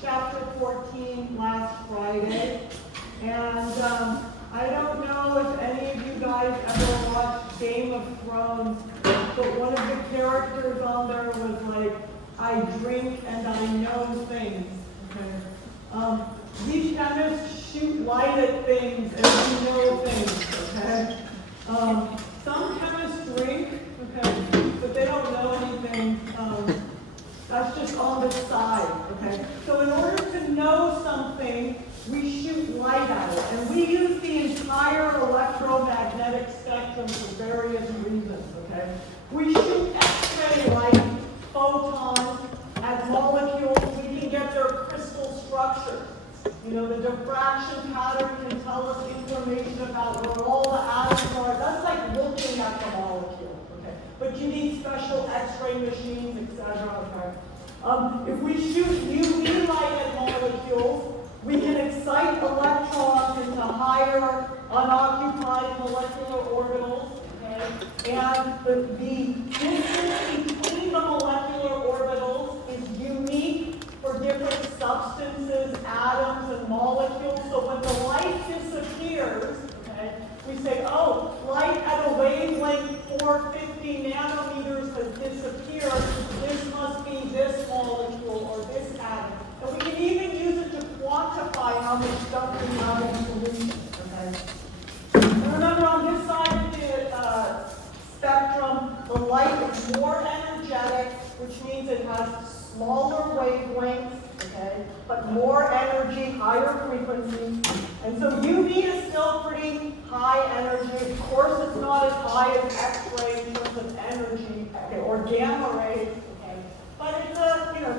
chapter 14 last Friday. And I don't know if any of you guys ever watched Game of Thrones, but one of the characters on there was like, I drink and I know things. Okay? These chemists shoot light at things and we know things. Okay? Some chemists drink, okay, but they don't know anything. That's just on the side. Okay? So in order to know something, we shoot light at it. And we use the entire electromagnetic spectrum for various reasons. Okay? We shoot X-ray light, photons, at molecules. We can get their crystal structures. You know, the diffraction pattern can tell us information about where all the atoms are. That's like looking at the molecule. Okay? But you need special X-ray machines, etc. Okay? If we shoot UV light at molecules, we can excite electrons into higher unoccupied molecular orbitals. Okay? And the distance between the molecular orbitals is unique for different substances, atoms, and molecules. So when the light disappears, okay, we say, oh, light at a wavelength 450 nanometers has disappeared. This must be this molecule or this atom. And we can even use it to quantify how much stuff we have in solution. Okay? And remember, on this side of the spectrum, the light is more energetic, which means it has smaller wavelengths, okay, but more energy, higher frequency. And so UV is still pretty high energy. Of course, it's not as high as X-ray in terms of energy, okay, or gamma rays, okay, but it's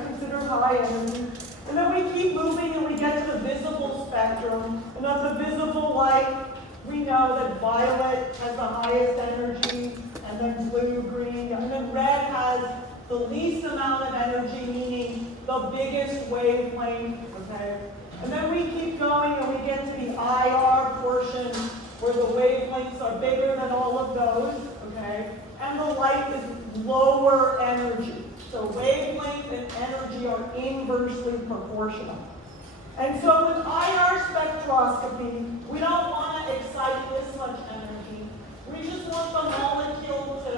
considered high energy. And then we keep moving and we get to the visible spectrum. And of the visible light, we know that violet has the highest energy, and then blue, green, and then red has the least amount of energy, meaning the biggest wavelength, okay? And then we keep going and we get to the IR portion where the wavelengths are bigger than all of those, okay? And the light is lower energy. So wavelength and energy are inversely proportional. And so with IR spectroscopy, we don't want to excite this much energy. We just want the molecule to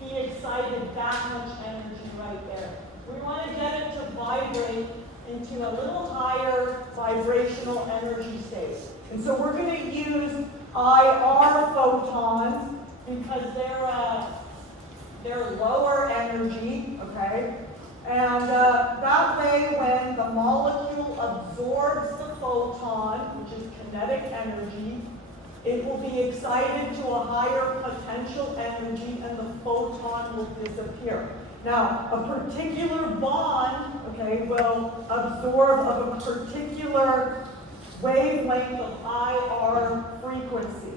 be excited that much energy right there. We want to get it to vibrate into a little higher vibrational energy state. And so we're going to use IR photons because they're lower energy, okay? And that way, when the molecule absorbs the photon, which is kinetic energy, it will be excited to a higher potential energy and the photon will disappear. Now, a particular bond, okay, will absorb of a particular wavelength of IR frequency.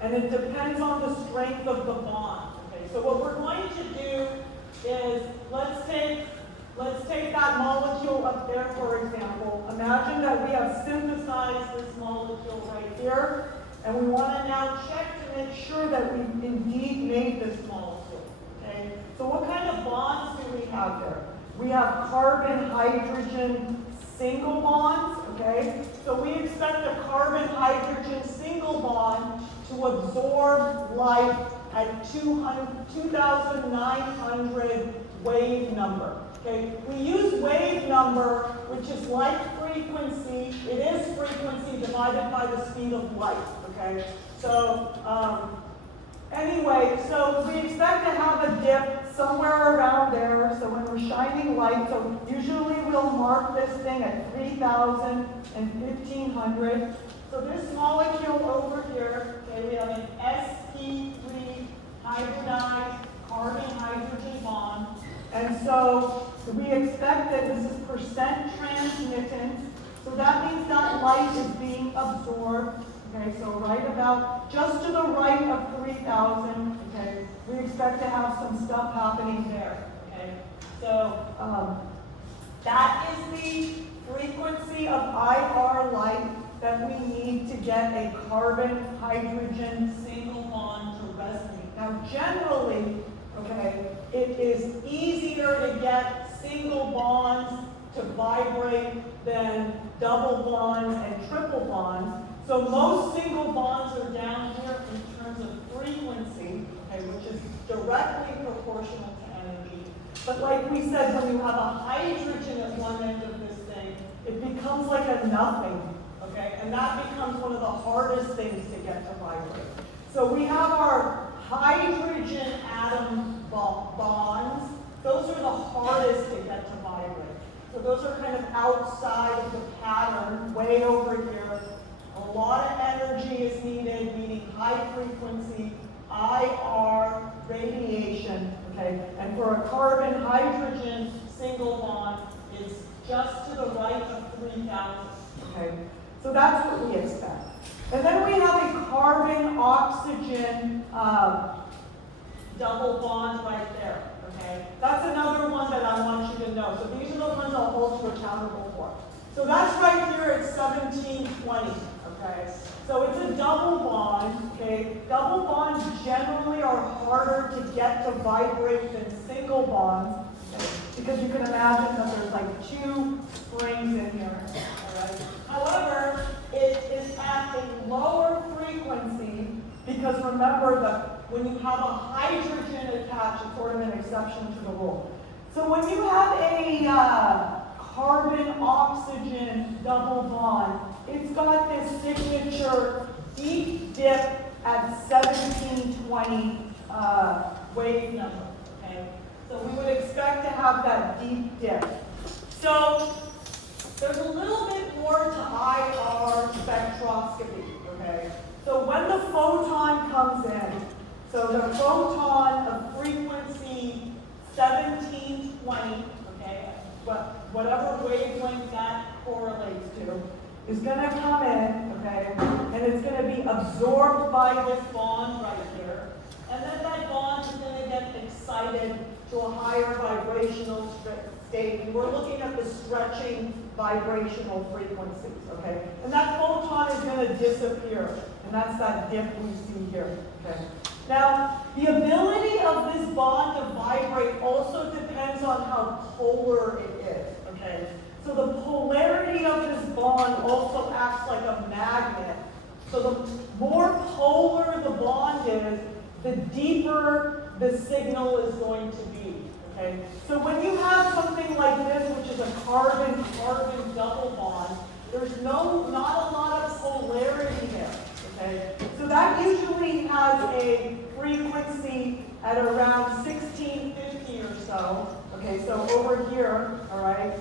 And it depends on the strength of the bond. Okay, so what we're going to do is, let's take that molecule up there, for example. Imagine that we have synthesized this molecule right here. And we want to now check to make sure that we've indeed made this molecule. Okay? So what kind of bonds do we have there? We have carbon-hydrogen single bonds. Okay? So we expect a carbon-hydrogen single bond to absorb light at 2,900 wave number. Okay? We use wave number, which is light frequency. It is frequency divided by the speed of light. Okay? So anyway, so we expect to have a dip somewhere around there. So when we're shining light, so usually we'll mark this thing at 3,000 and 1,500. So this molecule over here, okay, we have an sp3 hybridized carbon-hydrogen bond. And so we expect that this is percent transmittance. So that means that light is being absorbed. Okay, so right about, just to the right of 3,000, okay, we expect to have some stuff happening there. Okay, so that is the frequency of IR light that we need to get a carbon-hydrogen single bond to resonate. Now, generally, okay, it is easier to get single bonds to vibrate than double bonds and triple bonds. So most single bonds are down here in terms of frequency, okay, which is directly proportional to energy. But like we said, when you have a hydrogen at one end of this thing, it becomes like a nothing, okay? And that becomes one of the hardest things to get to vibrate. So we have our hydrogen atom bonds. Those are the hardest to get to vibrate. So those are kind of outside of the pattern, way over here. A lot of energy is needed, meaning high frequency, IR radiation, okay? And for a carbon-hydrogen single bond, it's just to the right of 3,000, okay? So that's what we expect. And then we have a carbon-oxygen double bond right there, okay? That's another one that I want you to know. So these are the ones I'll hold you accountable for. So that's right here at 1720, okay? So it's a double bond, okay? Double bonds generally are harder to get to vibrate than single bonds, okay? Because you can imagine that there's like 2 springs in here, all right? However, it is at a lower frequency because remember that when you have a hydrogen attached, it's sort of an exception to the rule. So when you have a carbon-oxygen double bond, it's got this signature deep dip at 1720 wave number, okay? So we would expect to have that deep dip. So there's a little bit more to IR spectroscopy, okay? So when the photon comes in, so the photon of frequency 1720, okay, but whatever wavelength that correlates to, is going to come in, okay, and it's going to be absorbed by this bond right here, and then that bond is going to get excited to a higher vibrational state. And we're looking at the stretching vibrational frequencies, okay? And that photon is going to disappear, and that's that dip we see here, okay? Now, the ability of this bond to vibrate also depends on how polar it is, okay? So the polarity of this bond also acts like a magnet. So the more polar the bond is, the deeper the signal is going to be, okay? So when you have something like this, which is a carbon-carbon double bond, there's not a lot of polarity there, okay? So that usually has a frequency at around 1650 or so, okay, so over here, all right?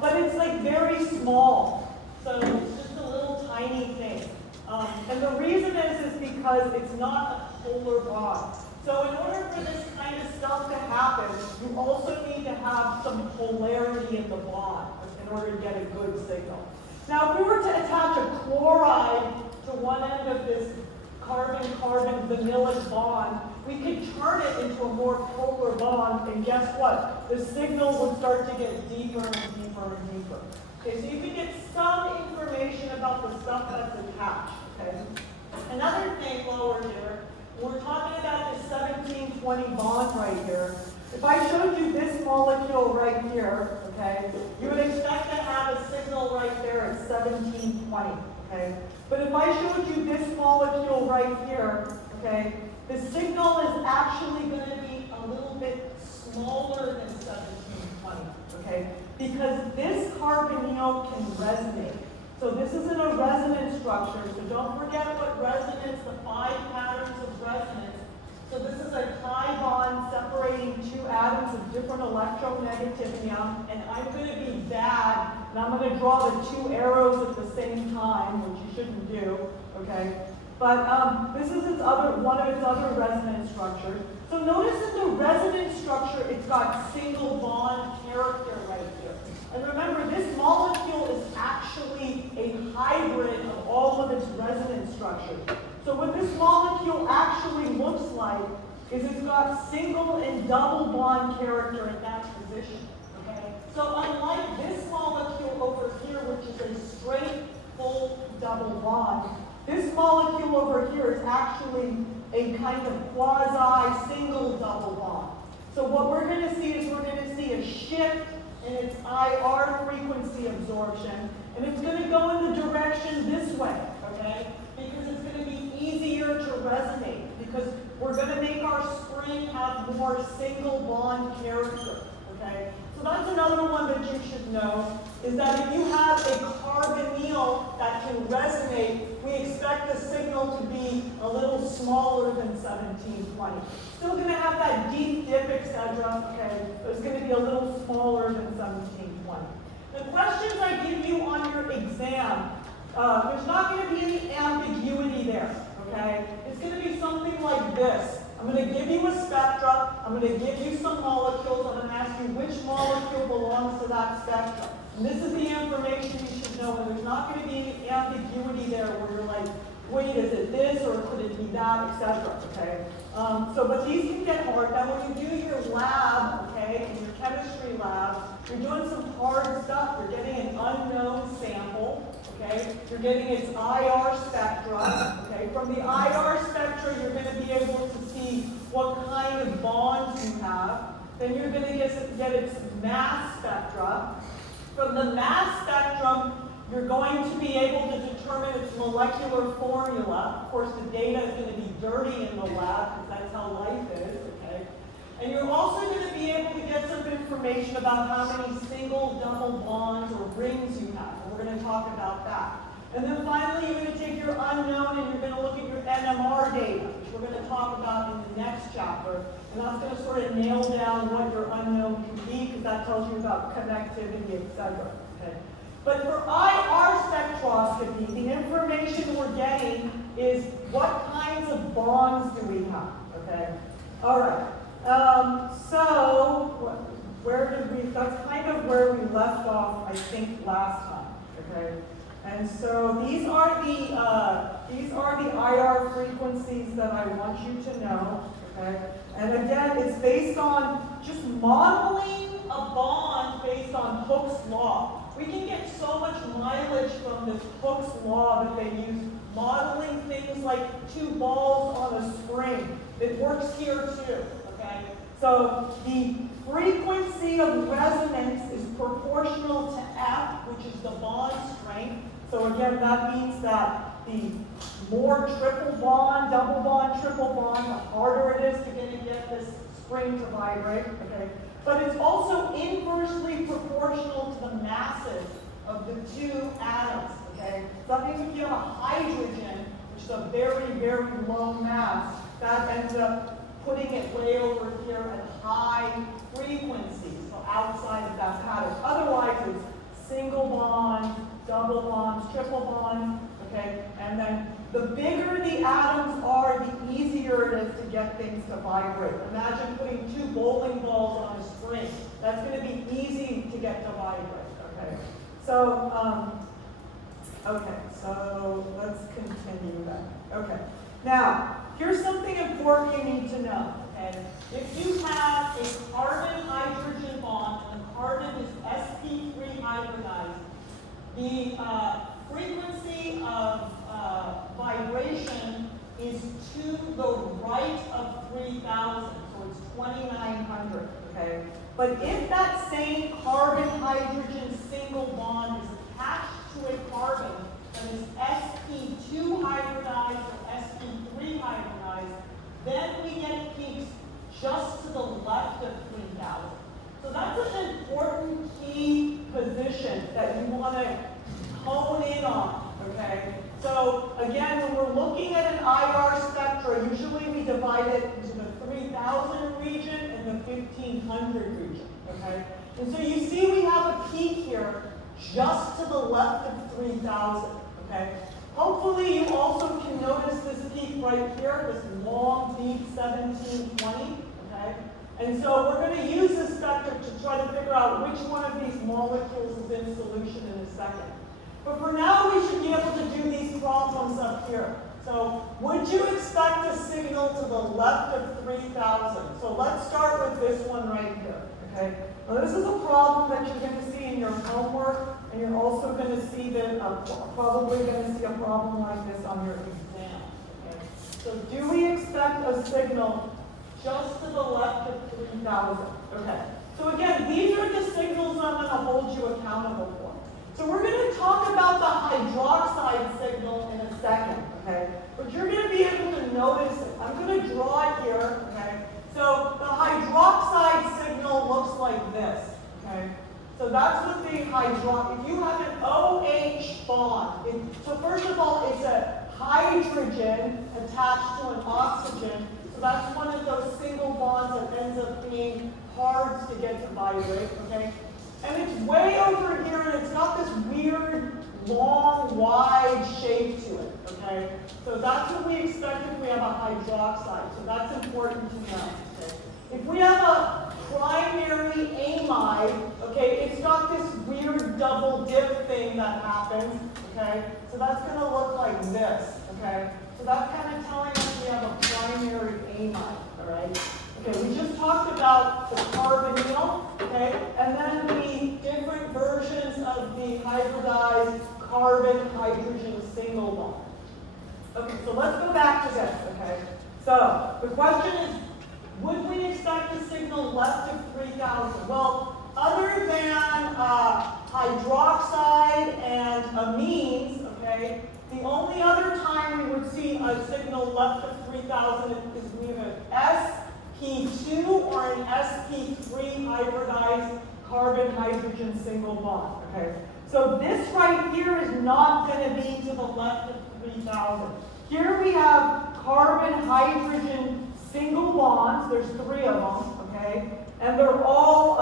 But it's like very small, so it's just a little tiny thing. And the reason is because it's not a polar bond. So in order for this kind of stuff to happen, you also need to have some polarity in the bond in order to get a good signal. Now, if we were to attach a chloride to one end of this carbon-carbon vanillic bond, we could turn it into a more polar bond, and guess what? The signal would start to get deeper and deeper and deeper. Okay, so you can get some information about the stuff that's attached, okay? Another thing lower here, we're talking about this 1720 bond right here. If I showed you this molecule right here, okay, you would expect to have a signal right there at 1720, okay? But if I showed you this molecule right here, okay, the signal is actually going to be a little bit smaller than 1720, okay? Because this carbonyl can resonate. So this isn't a resonance structure, so don't forget what resonance, the 5 patterns of resonance. So this is a pi bond separating 2 atoms of different electronegativity, and I'm going to be bad, and I'm going to draw the 2 arrows at the same time, which you shouldn't do, okay? But this is one of its other resonance structures. So notice in the resonance structure, it's got single bond character right here. And remember, this molecule is actually a hybrid of all of its resonance structures. So what this molecule actually looks like is it's got single and double bond character in that position, okay? So unlike this molecule over here, which is a straight, full double bond, this molecule over here is actually a kind of quasi-single double bond. So what we're going to see is we're going to see a shift in its IR frequency absorption, and it's going to go in the direction this way, okay? Because it's going to be easier to resonate, because we're going to make our spring have more single bond character, okay? So that's another one that you should know, is that if you have a carbonyl that can resonate, we expect the signal to be a little smaller than 1720. Still going to have that deep dip, etc., okay? But it's going to be a little smaller than 1720. The questions I give you on your exam, there's not going to be any ambiguity there, okay? It's going to be something like this. I'm going to give you a spectra, I'm going to give you some molecules, I'm going to ask you which molecule belongs to that spectra. And this is the information you should know, and there's not going to be any ambiguity there where you're like, wait, is it this or could it be that, etc., okay? But these can get hard. Now when you do your lab, okay, in your chemistry lab, you're doing some hard stuff. You're getting an unknown sample, okay? You're getting its IR spectra, okay? From the IR spectra, you're going to be able to see what kind of bonds you have. Then you're going to get its mass spectra. From the mass spectrum, you're going to be able to determine its molecular formula. Of course, the data is going to be dirty in the lab because that's how life is, okay? And you're also going to be able to get some information about how many single, double bonds or rings you have. And we're going to talk about that. And then finally, you're going to take your unknown and you're going to look at your NMR data, which we're going to talk about in the next chapter. And that's going to sort of nail down what your unknown can be, because that tells you about connectivity, etc. Okay? But for IR spectroscopy, the information we're getting is what kinds of bonds do we have, okay? All right, that's kind of where we left off, I think, last time, okay? And so these are the IR frequencies that I want you to know, okay? And again, it's based on just modeling a bond based on Hooke's law. We can get so much mileage from this Hooke's law that they use modeling things like two balls on a spring. It works here too, okay? So the frequency of resonance is proportional to F, which is the bond strength. So again, that means that the more triple bond, double bond, triple bond, the harder it is to get this spring to vibrate, okay? But it's also inversely proportional to the masses of the two atoms, okay? So that means if you have a hydrogen, which is a very, very low mass, that ends up putting it way over here at high frequency, so outside of that pattern. Otherwise, it's single bonds, double bonds, triple bonds, okay? And then the bigger the atoms are, the easier it is to get things to vibrate. Imagine putting two bowling balls on a spring. That's going to be easy to get to vibrate, okay? So, so let's continue then. Okay. Now, here's something important you need to know, okay? If you have a carbon-hydrogen bond, and the carbon is sp3 hybridized, the frequency of vibration is to the right of 3,000, so it's 2,900, okay? But if that same carbon-hydrogen single bond is attached to a carbon that is sp2 hybridized or sp3 hybridized, then we get peaks just to the left of 3,000. So that's an important key position that you want to hone in on, okay? So again, when we're looking at an IR spectra, usually we divide it into the 3,000 region and the 1,500 region, okay? And so you see we have a peak here just to the left of 3,000, okay? Hopefully you also can notice this peak right here, this long, deep 1720, okay? And so we're going to use this spectrum to try to figure out which one of these molecules is in solution in a second. But for now, we should be able to do these problems up here. So would you expect a signal to the left of 3,000? So let's start with this one right here, okay? Now this is a problem that you're going to see in your homework, and you're also going to see probably going to see a problem like this on your exam, okay? So do we expect a signal just to the left of 3,000? Okay. So again, these are the signals I'm going to hold you accountable for. So we're going to talk about the hydroxide signal in a second, okay? But you're going to be able to notice it. I'm going to draw it here, okay? So the hydroxide signal looks like this, okay? So that's what the if you have an OH bond, so first of all, it's a hydrogen attached to an oxygen. So that's one of those single bonds that ends up being hard to get to vibrate, okay? And it's way over here, and it's got this weird, long, wide shape to it, okay? So that's what we expect if we have a hydroxide. So that's important to know, okay? If we have a primary amide, okay, it's got this weird double dip thing that happens, okay? So that's going to look like this, okay? So that's kind of telling us we have a primary amide, all right? Okay, we just talked about the carbonyl, okay, and then the different versions of the hybridized carbon-hydrogen single bond. Okay, so let's go back to this, okay? So the question is, would we expect a signal left of 3,000? Well, other than hydroxide and amines, okay, the only other time we would see a signal left of 3,000 is we have an sp2 or an sp3 hybridized carbon-hydrogen single bond, okay? So this right here is not going to be to the left of 3,000. Here we have carbon-hydrogen single bonds. There's 3 of them, okay? And they're all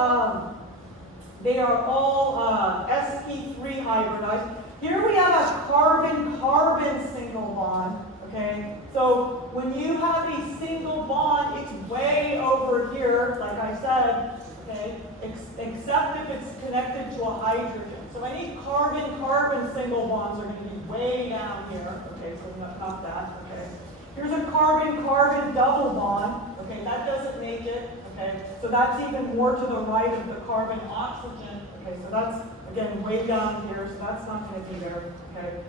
sp3 hybridized. Here we have a carbon-carbon single bond, okay? So when you have a single bond, it's way over here, like I said, okay? Except if it's connected to a hydrogen. So any carbon-carbon single bonds are going to be way down here, okay? So not that, okay? Here's a carbon-carbon double bond, okay? That doesn't make it, okay? So that's even more to the right of the carbon-oxygen, okay? So that's, again, way down here, so that's not going to be there, okay?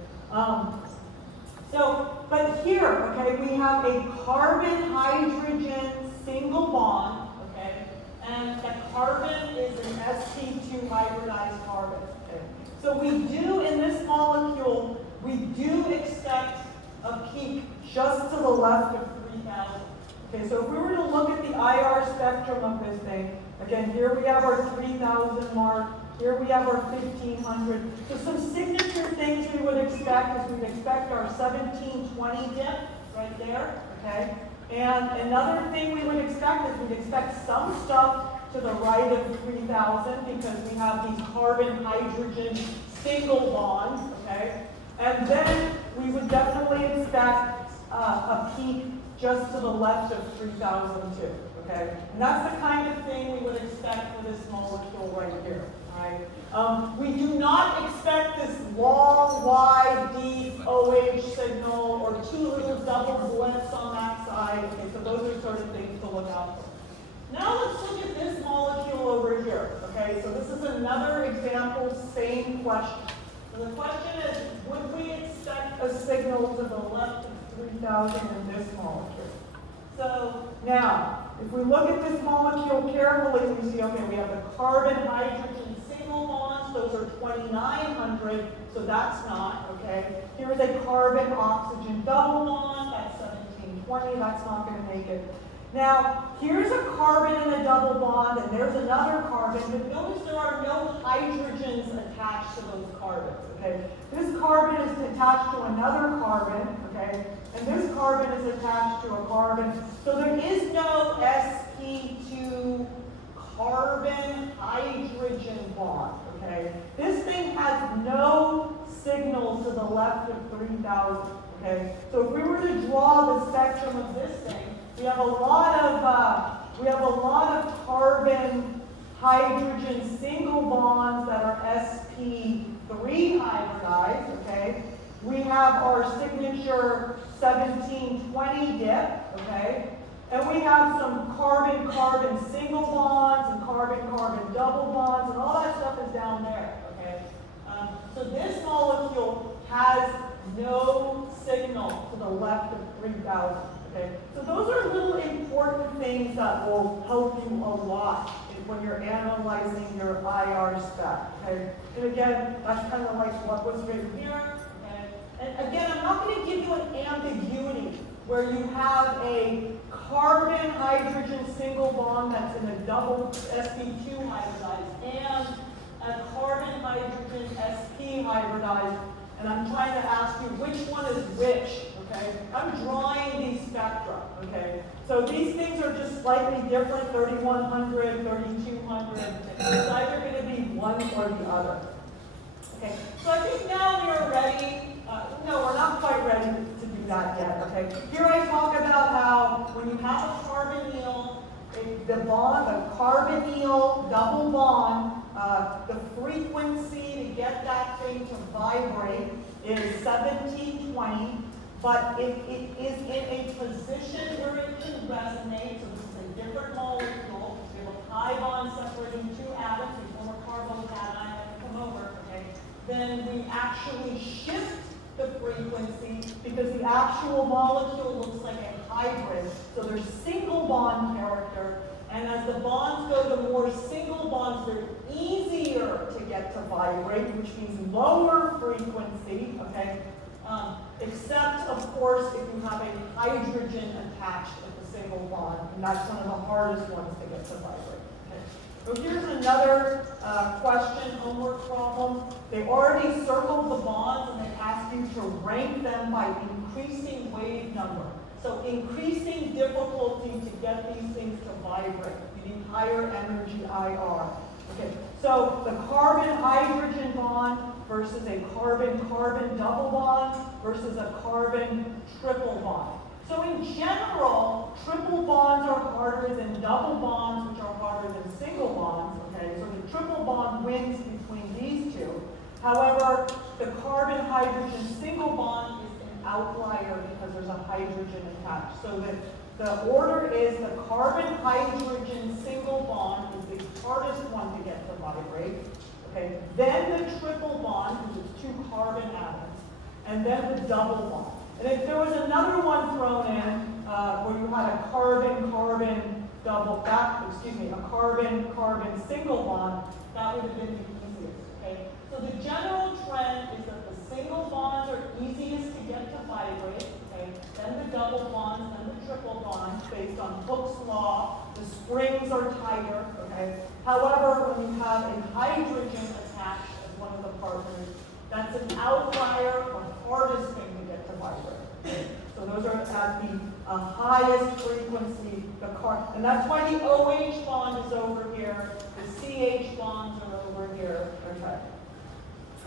But here, okay, we have a carbon-hydrogen single bond, okay? And the carbon is an sp2 hybridized carbon, okay? So we do, in this molecule, we do expect a peak just to the left of 3,000. Okay, so if we were to look at the IR spectrum of this thing, again, here we have our 3,000 mark, here we have our 1,500. So some signature things we would expect is we'd expect our 1720 dip right there, okay? And another thing we would expect is we'd expect some stuff to the right of 3,000 because we have these carbon-hydrogen single bonds, okay? And then we would definitely expect a peak just to the left of 3,002, okay? And that's the kind of thing we would expect for this molecule right here, right? We do not expect this long, wide, deep OH signal or 2 little double blips on that side. Okay, so those are sort of things to look out for. Now let's look at this molecule over here, okay? So this is another example, same question. So the question is, would we expect a signal to the left of 3,000 in this molecule? So now, if we look at this molecule carefully, we see, okay, we have the carbon-hydrogen single bonds, those are 2,900, so that's not, okay? Here's a carbon-oxygen double bond, that's 1,720, that's not going to make it. Now, here's a carbon and a double bond, and there's another carbon, but notice there are no hydrogens attached to those carbons, okay? This carbon is attached to another carbon, okay? And this carbon is attached to a carbon. So there is no sp2 carbon hydrogen bond, okay? This thing has no signal to the left of 3,000, okay? So if we were to draw the spectrum of this thing, we have a lot of carbon hydrogen single bonds that are sp3 hybridized, okay? We have our signature 1720 dip, okay? And we have some carbon-carbon single bonds and carbon-carbon double bonds, and all that stuff is down there, okay? So this molecule has no signal to the left of 3,000, okay? So those are little important things that will help you a lot when you're analyzing And again, that's kind of like what was written here. Okay? And again, I'm not going to give you an ambiguity where you have a carbon-hydrogen single bond that's in a double sp2 hybridized and a carbon-hydrogen sp hybridized. And I'm trying to ask you which one is which. Okay? I'm drawing these spectra. Okay? So these things are just slightly different, 3100, 3200. It's either going to be one or the other. Okay, so I think now we are ready. No, we're not quite ready to do that yet. Okay, here I talk about how when you have a carbonyl, the bond, a carbonyl double bond, the frequency to get that thing to vibrate is 1720. But it is in a position where it can resonate, so this is a different molecule. We have a pi bond separating two atoms, we form a carbocation and come over, okay? Then we actually shift the frequency because the actual molecule looks like a hybrid, so there's single bond character, and as the bonds go to more single bonds, they're easier to get to vibrate, which means lower frequency, okay? Except, of course, if you have a hydrogen attached at the single bond, and that's one of the hardest ones to get to vibrate. Okay. So here's another question, homework problem. They already circled the bonds, and they asked you to rank them by increasing wave number. So increasing difficulty to get these things to vibrate. You need higher energy IR. Okay. So the carbon-hydrogen bond versus a carbon-carbon double bond versus a carbon-triple bond. So in general, triple bonds are harder than double bonds, which are harder than single bonds. Okay, so the triple bond wins between these two. However, the carbon-hydrogen single bond is an outlier because there's a hydrogen attached. So the order is the carbon-hydrogen single bond is the hardest one to get to vibrate. Okay, then the triple bond, which is two carbon atoms, and then the double bond. And if there was another one thrown in where you had a carbon-carbon double, a carbon-carbon single bond, that would have been the easiest. Okay, so the general trend is that the single bonds are easiest to get to vibrate. Okay, then the double bonds, then the triple bonds, based on Hooke's law. The springs are tighter. Okay. However, when you have a hydrogen attached as one of the partners, that's an outlier, the hardest thing to get to vibrate. So those are at the highest frequency, and that's why the OH bond is over here, the CH bonds are over here. Okay.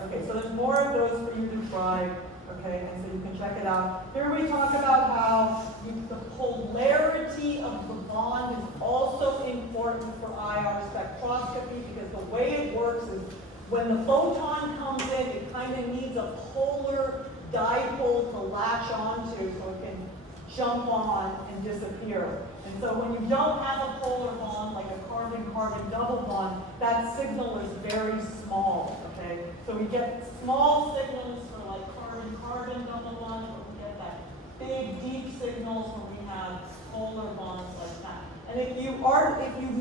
Okay, so there's more of those for you to try. Okay, and so you can check it out. Here we talk about how the polarity of the bond is also important for IR spectroscopy because the way it works is when the photon comes in, it kind of needs a polar dipole to latch onto so it can jump on and disappear. And so when you don't have a polar bond, like a carbon-carbon double bond, that signal is very small. Okay, so we get small signals for like carbon double bonds, but we get that big, deep signals when we have polar bonds like that. And if you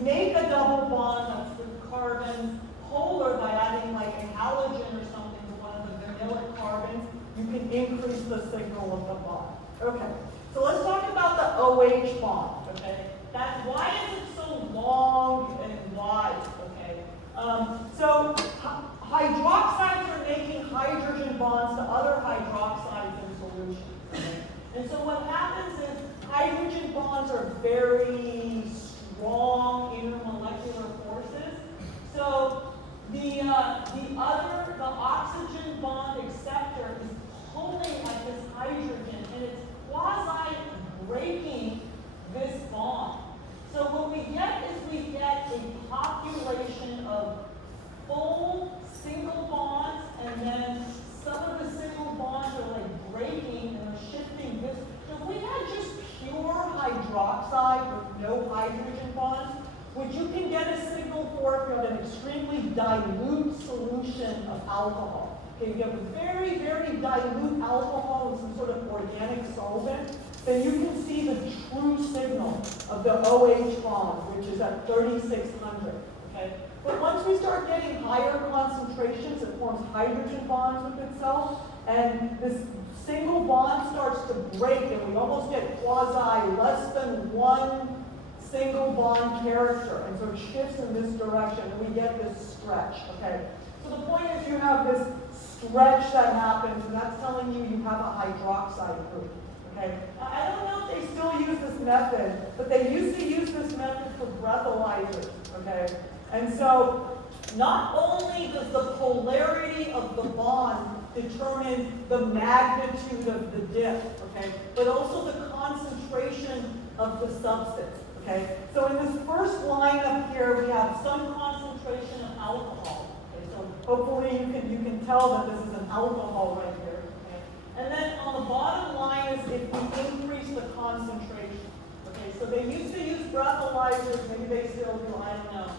make a double bond that's with carbons polar by adding like a halogen or something to one of the vanillic carbons, you can increase the signal of the bond. Okay, so let's talk about the OH bond. Okay, why is it so long and wide? Okay, so hydroxides are making hydrogen bonds to other hydroxides in solutions. Okay? And so what happens is hydrogen bonds are very strong intermolecular forces. So the oxygen bond acceptor is pulling at this hydrogen and it's quasi-breaking this bond. So what we get a population of full single bonds, and then some of the single bonds are like breaking and are shifting this. So if we had just pure hydroxide with no hydrogen bonds, which you can get a signal for if you have an extremely dilute solution of alcohol. Okay, you have a very, very dilute alcohol with some sort of organic solvent, then you can see the true signal of the OH bond, which is at 3600. Okay? But once we start getting higher concentrations, it forms hydrogen bonds with itself, and this single bond starts to break, and we almost get quasi, less than one single bond character, and so it shifts in this direction, and we get this stretch, okay? So the point is you have this stretch that happens, and that's telling you you have a hydroxide group, okay? I don't know if they still use this method, but they used to use this method for breathalyzers, okay? And so not only does the polarity of the bond determine the magnitude of the dip, okay, but also the concentration of the substance, okay? So in this first line up here, we have some concentration of alcohol. So hopefully you can tell that this is an alcohol right here. Okay? And then on the bottom line is if we increase the concentration. Okay, so they used to use breathalyzers, maybe they still do, I don't know,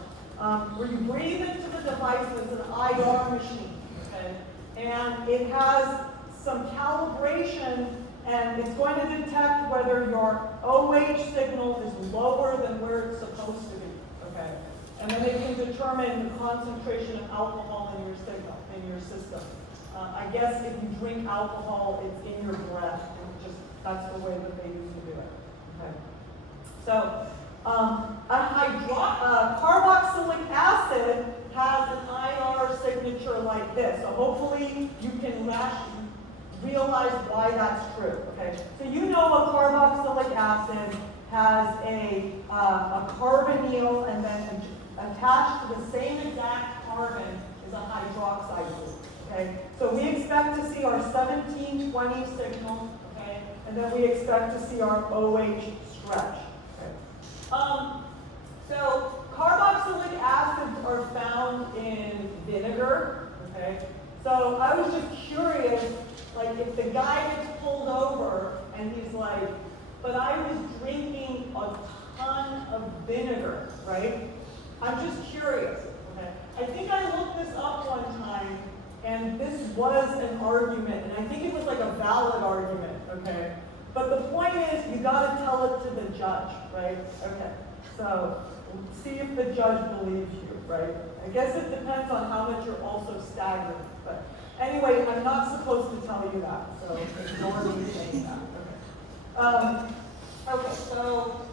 where you breathe into the device, it's an IR machine. Okay? And it has some calibration, and it's going to detect whether your OH signal is lower than where it's supposed to be. Okay? And then it can determine the concentration of alcohol in your signal, in your system. I guess if you drink alcohol, it's in your breath, and just that's the way that they used to do it. Okay. So carboxylic acid has an IR signature like this. So hopefully you can realize why that's true. Okay. So you know a carboxylic acid has a carbonyl, and then attached to the same exact carbon is a hydroxide group, okay? So we expect to see our 1720 signal, okay? And then we expect to see our OH stretch, okay? So carboxylic acids are found in vinegar, okay? So I was just curious, like if the guy gets pulled over and he's like, but I was drinking a ton of vinegar, right? I'm just curious, okay? I think I looked this up one time, and this was an argument, and I think it was like a valid argument, okay? But the point is, you gotta tell it to the judge, right? Okay, so see if the judge believes you, right? I guess it depends on how much you're also staggering, but anyway, I'm not supposed to tell you that, so ignore me saying that, okay? Okay, so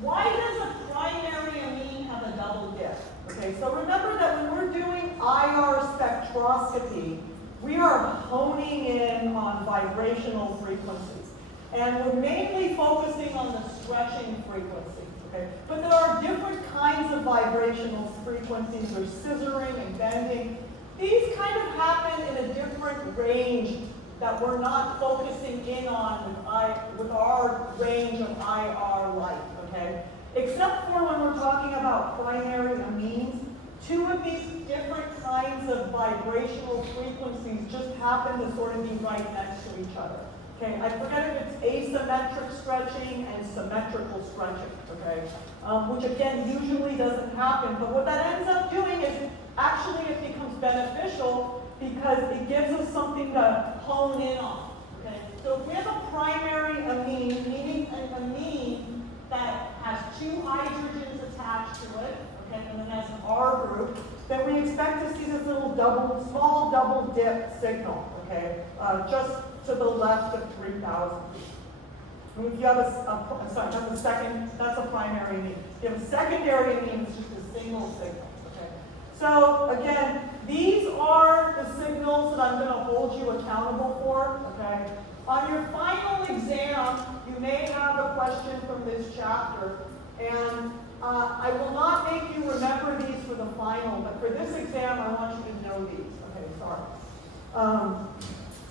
why does a primary amine have a double dip? Okay, so remember that when we're doing IR spectroscopy, we are honing in on vibrational frequencies. And we're mainly focusing on the stretching frequency. Okay? But there are different kinds of vibrational frequencies. There's scissoring and bending. These kind of happen in a different range that we're not focusing in on with our range of IR light, okay? Except for when we're talking about primary amines, two of these different kinds of vibrational frequencies just happen to sort of be right next to each other. Okay, I forget if it's asymmetric stretching and symmetrical stretching, okay? Which again, usually doesn't happen, but what that ends up doing is actually it becomes beneficial because it gives us something to hone in on, okay? So if we have a primary amine, meaning an amine that has two hydrogens attached to it, okay, and then has an R group, then we expect to see this little small double dip signal, okay, just to the left of 3,000. And if you have that's a primary amine. If you have a secondary amine, it's just a single signal, okay? So again, these are the signals that I'm going to hold you accountable for, okay? On your final exam, you may have a question from this chapter, and I will not make you remember these for the final, but for this exam, I want you to know these. Okay, sorry.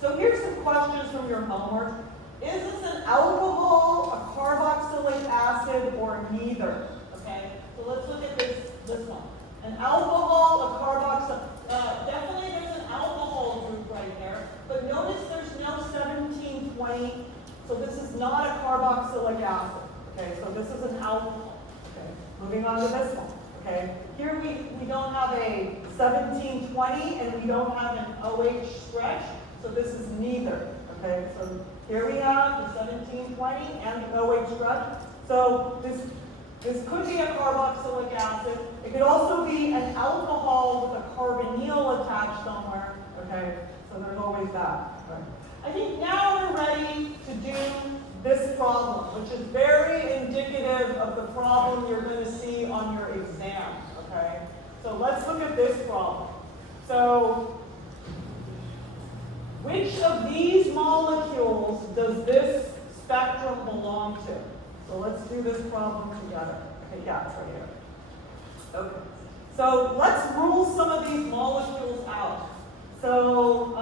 So here's some questions from your homework. Is this an alcohol, a carboxylic acid, or neither? Okay, so let's look at this one. An alcohol, a carboxylic, definitely there's an alcohol group right there, but notice there's no 1720, so this is not a carboxylic acid. Okay, so this is an alcohol. Okay, moving on to this one. Okay, here we don't have a 1720 and we don't have an OH stretch, so this is neither. Okay, so here we have the 1720 and the OH stretch. So this This could be a carboxylic acid. It could also be an alcohol with a carbonyl attached somewhere. Okay, so there's always that. Okay. I think now we're ready to do this problem, which is very indicative of the problem you're going to see on your exam. Okay, so let's look at this problem. So, which of these molecules does this spectrum belong to? So let's do this problem together. Okay, yeah, it's right here. Okay. So let's rule some of these molecules out. So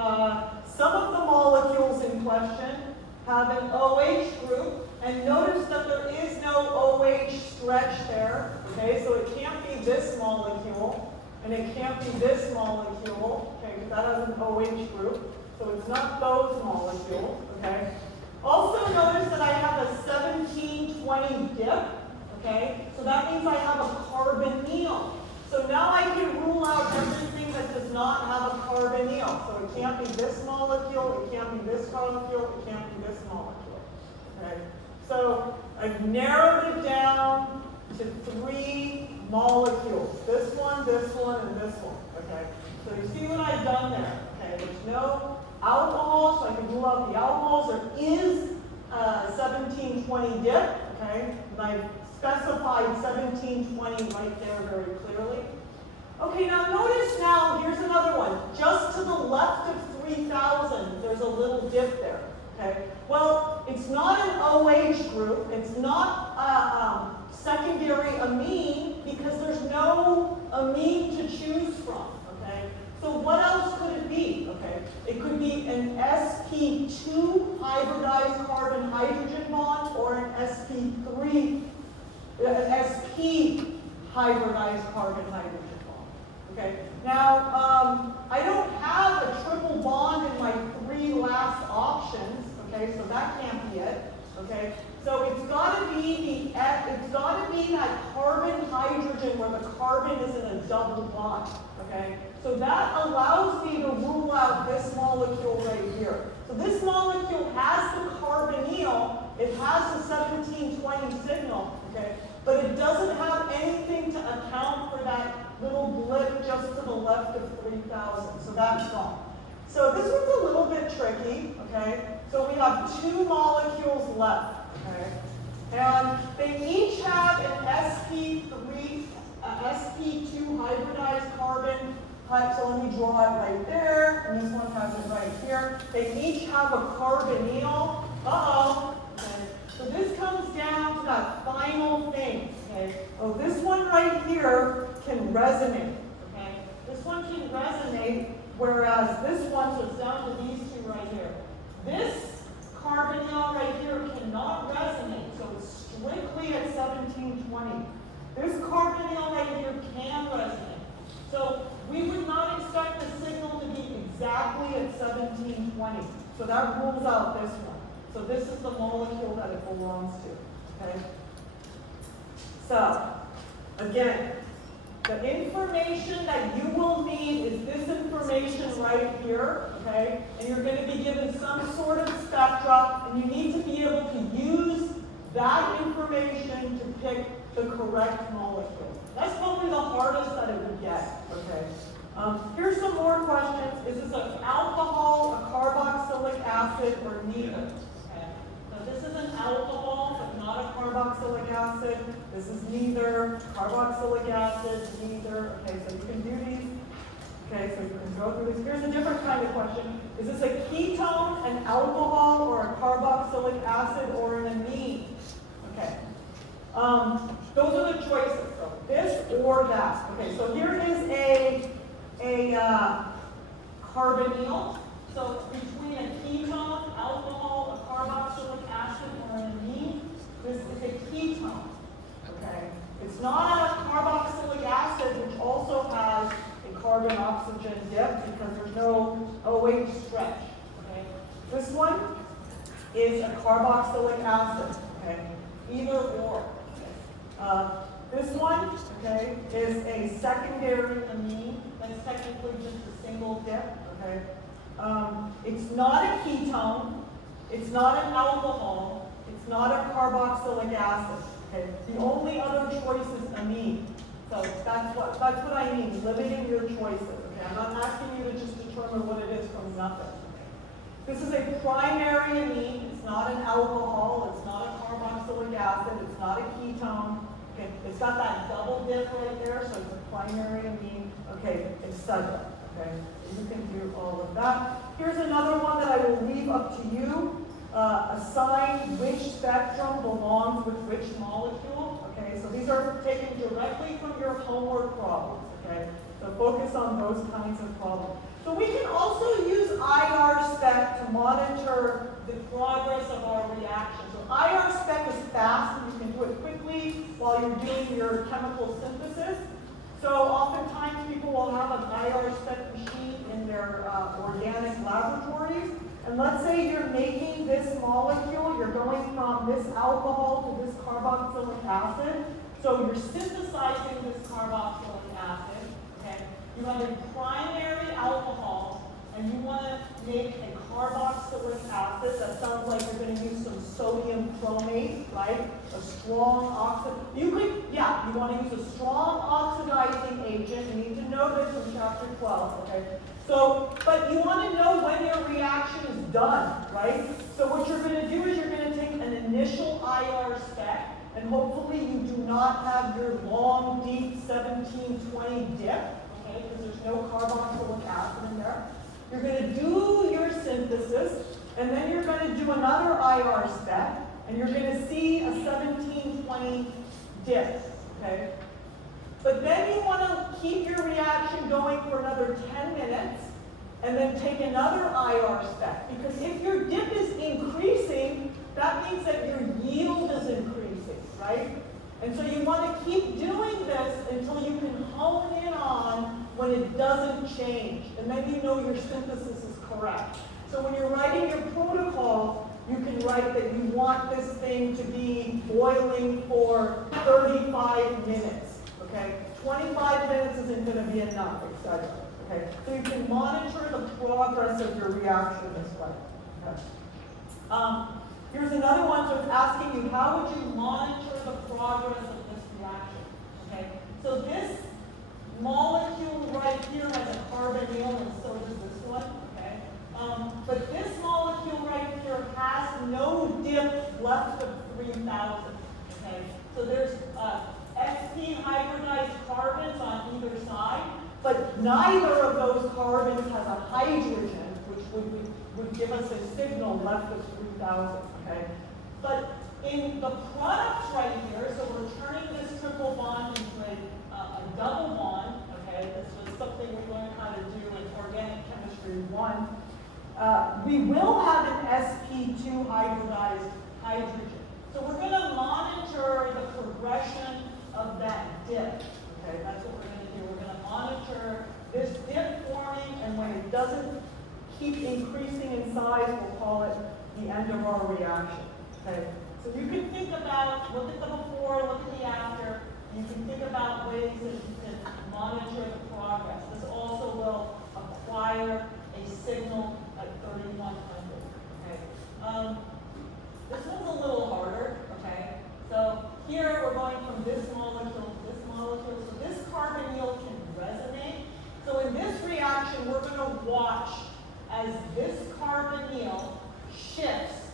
some of the molecules in question have an OH group, and notice that there is no OH stretch there. Okay, so it can't be this molecule, and it can't be this molecule. Okay, because that has an OH group. So it's not those molecules. Okay. Also notice that I have a 1720 dip, okay? So that means I have a carbonyl. So now I can rule out everything that does not have a carbonyl. So it can't be this molecule, it can't be this molecule, it can't be this molecule, okay? So I've narrowed it down to 3 molecules. This one, and this one, okay? So you see what I've done there, okay? There's no alcohol, so I can rule out the alcohols. There is a 1720 dip, okay? And I've specified 1720 right there very clearly. Okay, now notice now, here's another one. Just to the left of 3000, there's a little dip there, okay? Well, it's not an OH group. It's not a secondary amine because there's no amine to choose from, okay? So what else could it be? Okay, it could be an sp2 hybridized carbon-hydrogen bond or an sp3, sp hybridized carbon-hydrogen bond. Okay, now I don't have a triple bond in my 3 last options. Okay, so that can't be it. Okay, so it's got to be that carbon-hydrogen where the carbon is in a double bond. Okay, so that allows me to rule out this molecule right here. So this molecule has the carbonyl, it has the 1720 signal, okay, but it doesn't have anything to account for that little blip just to the left of 3000, so that's gone. So this one's a little bit tricky, okay, so we have 2 molecules left, okay, and they each have an sp2 hybridized carbon. So let me draw it right there, and this one has it right here. They each have a carbonyl. Okay. So this comes down to that final thing. Okay. Oh, this one right here can resonate. Okay. This one can resonate, whereas this one, so it's down to these 2 right here. This carbonyl right here cannot resonate, so it's strictly at 1720. This carbonyl right here can resonate. So we would not expect the signal to be exactly at 1720. So that rules out this one. So this is the molecule that it belongs to. Okay? So, again, the information that you will need is this information right here. Okay? And you're going to be given some sort of spectra, and you need to be able to use that information to pick the correct molecule. That's probably the hardest that it would get. Okay. Here's some more questions. Is this an alcohol, a carboxylic acid, or neither? Okay. Now this is an alcohol, but not a carboxylic acid. This is neither carboxylic acid, neither. Okay, so you can do these. Okay, so you can go through this. Here's a different kind of question. Is this a ketone, an alcohol, or a carboxylic acid, or an amine? Okay. Those are the choices. So this or that. Okay, so here is a carbonyl. So between a ketone, alcohol, a carboxylic acid, or an amine, this is a ketone. Okay, it's not a carboxylic acid, which also has a carbon-oxygen dip because there's no OH stretch. Okay, this one is a carboxylic acid. Okay, either or. This one, okay, is a secondary amine. That's technically just a single dip, okay? It's not a ketone. It's not an alcohol. It's not a carboxylic acid. Okay? The only other choice is amine. So that's what I mean, limiting your choices. Okay? I'm not asking you to just determine what it is from nothing. This is a primary amine. It's not an alcohol. It's not a carboxylic acid. It's not a ketone. Okay? It's got that double dip right there, so it's a primary amine. Okay, etc. Okay, so you can do all of that. Here's another one that I will leave up to you. Assign which spectrum belongs with which molecule. Okay, so these are taken directly from your homework problems. Okay, so focus on those kinds of problems. So we can also use IR spec to monitor the progress of our reaction. So IR spec is fast, and you can do it quickly while you're doing your chemical synthesis. So oftentimes people will have an IR spec machine in their organic laboratories. And let's say you're making this molecule, you're going from this alcohol to this carboxylic acid. So you're synthesizing this carboxylic acid, okay? You have a primary alcohol, and you want to make a carboxylic acid. That sounds like you're going to use some sodium chromate, right? A strong you want to use a strong oxidizing agent. You need to know this from chapter 12, okay? So, but you want to know when your reaction is done, right? So what you're going to do is you're going to take an initial IR spec, and hopefully you do not have your long, deep 1720 dip, okay? Because there's no carboxylic acid in there. You're going to do your synthesis, and then you're going to do another IR spec, and you're going to see a 1720 dip, okay? But then you want to keep your reaction going for another 10 minutes, and then take another IR spec. Because if your dip is increasing, that means that your yield is increasing, right? And so you want to keep doing this until you can hone in on when it doesn't change. And then you know your synthesis is correct. So when you're writing your protocol, you can write that you want this thing to be boiling for 35 minutes. Okay? 25 minutes isn't going to be enough, etc. Okay? So you can monitor the progress of your reaction this way. Okay? Here's another one. So it's asking you, how would you monitor the progress of this reaction? Okay? So this molecule right here has a carbonyl, and so does this one. Okay? But this molecule right here has no dip left of 3,000. Okay? So there's sp hybridized carbons on either side, but neither of those carbons has a hydrogen, which would give us a signal left of 3,000. Okay? But in the products right here, so we're turning this triple bond into a double bond. Okay? This was something we learned how to do in organic chemistry 1. We will have an sp2 hybridized hydrogen. So we're going to monitor the progression of that dip. Okay, that's what we're going to do. We're going to monitor this dip forming, and when it doesn't keep increasing in size, we'll call it the end of our reaction. Okay, so you can think about, look at the before, look at the after, and you can think about ways that you can monitor the progress. This also will acquire a signal at 3100. Okay. This one's a little harder. Okay. So here we're going from this molecule to this molecule. So this carbonyl can resonate. So in this reaction, we're going to watch as this carbonyl shifts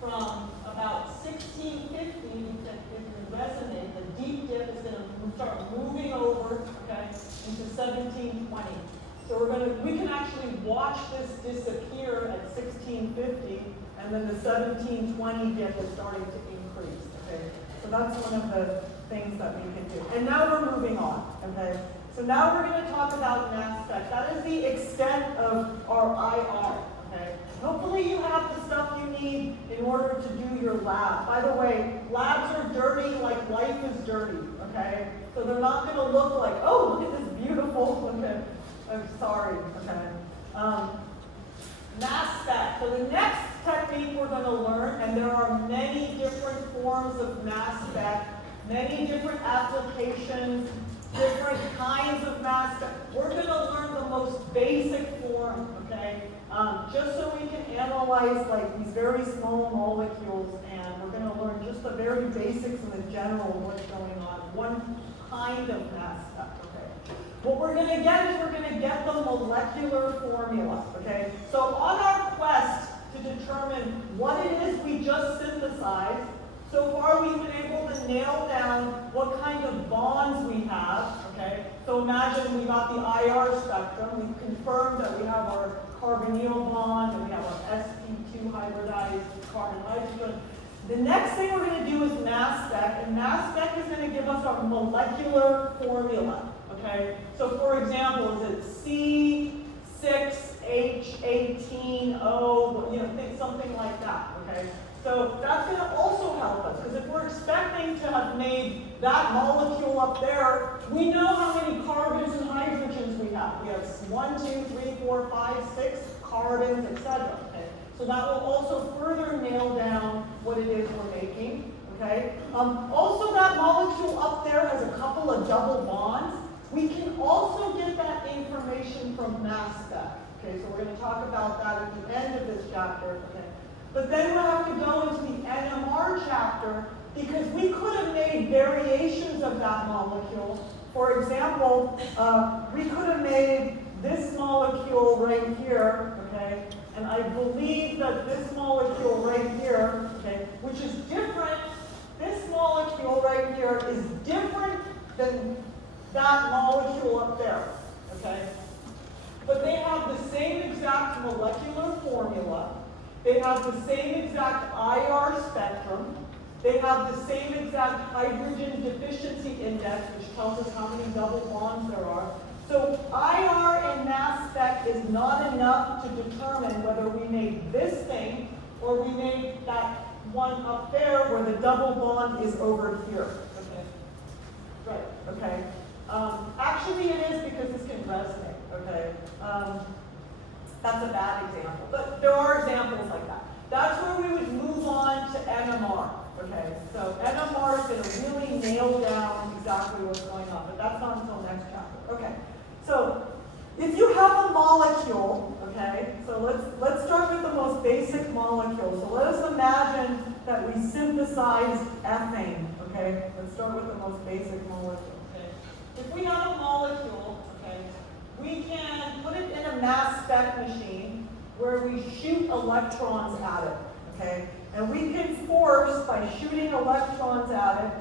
from about 1650, if you resonate, the deep dip is going to start moving over, okay, into 1720. So we can actually watch this disappear at 1650, and then the 1720 dip is starting to increase. Okay, so that's one of the things that we can do. And now we're moving on. Okay, so now we're going to talk about mass spec. That is the extent of our IR. Okay, hopefully you have the stuff you need in order to do your lab. By the way, labs are dirty like life is dirty. Okay, so they're not going to look like, oh, look at this beautiful. Okay. I'm sorry, okay. Mass spec. So the next technique we're going to learn, and there are many different forms of mass spec, many different applications, different kinds of mass spec. We're going to learn the most basic form, okay? Just so we can analyze analyze like these very small molecules, and we're going to learn just the very basics and the general of what's going on. One kind of mass spec, okay? What we're going to get is we're going to get the molecular formula, okay? So on our quest to determine what it is we just synthesized, so far we've been able to nail down what kind of bonds we have, okay? So imagine we got the IR spectrum, we've confirmed that we have our carbonyl bond and we have our sp2 hybridized carbon hydrogen. The next thing we're going to do is mass spec, and mass spec is going to give us our molecular formula, okay? So for example, is it C6H18O, you know, think something like that, okay? So that's going to also help us, because if we're expecting to have made that molecule up there, we know how many carbons and hydrogens we have. We have 1, 2, 3, 4, 5, 6 carbons, etc. Okay? So that will also further nail down what it is we're making. Okay? Also, that molecule up there has a couple of double bonds. We can also get that information from mass spec. Okay, so we're going to talk about that at the end of this chapter. Okay? But then we'll have to go into the NMR chapter, because we could have made variations of that molecule. For example, we could have made this molecule right here, okay? And I believe that this molecule right here, okay, which is different, this molecule right here is different than that molecule up there, okay? But they have the same exact molecular formula. They have the same exact IR spectrum. They have the same exact hydrogen deficiency index, which tells us how many double bonds there are. So IR and mass spec is not enough to determine whether we made this thing or we made that one up there where the double bond is over here. Okay. Right, okay. Actually it is, because this can resonate, okay. That's a bad example, but there are examples like that. That's where we would move on to NMR, okay? So NMR is going to really nail down exactly what's going on, but that's not until next chapter. Okay, so if you have a molecule, okay, so let's start with the most basic molecule. So let us imagine that we synthesize ethane, okay? Let's start with the most basic molecule, okay? If we have a molecule, okay, we can put it in a mass spec machine where we shoot electrons at it, okay? And we can force, by shooting electrons at it,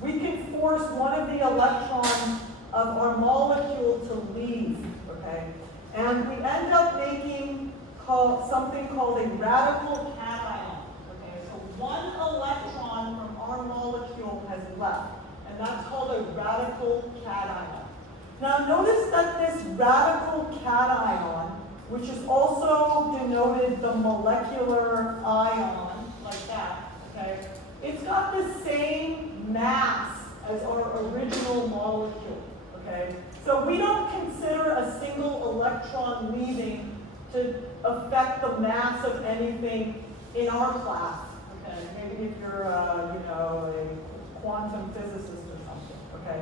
we can force one of the electrons of our molecule to leave, okay? And we end up making something called a radical cation, okay? So one electron from our molecule has left, and that's called a radical cation. Now notice that this radical cation, which is also denoted the molecular ion, like that, okay? It's got the same mass as our original molecule, okay? So we don't consider a single electron leaving to affect the mass of anything in our class, okay? Maybe if you're, you know, a quantum physicist or something, okay?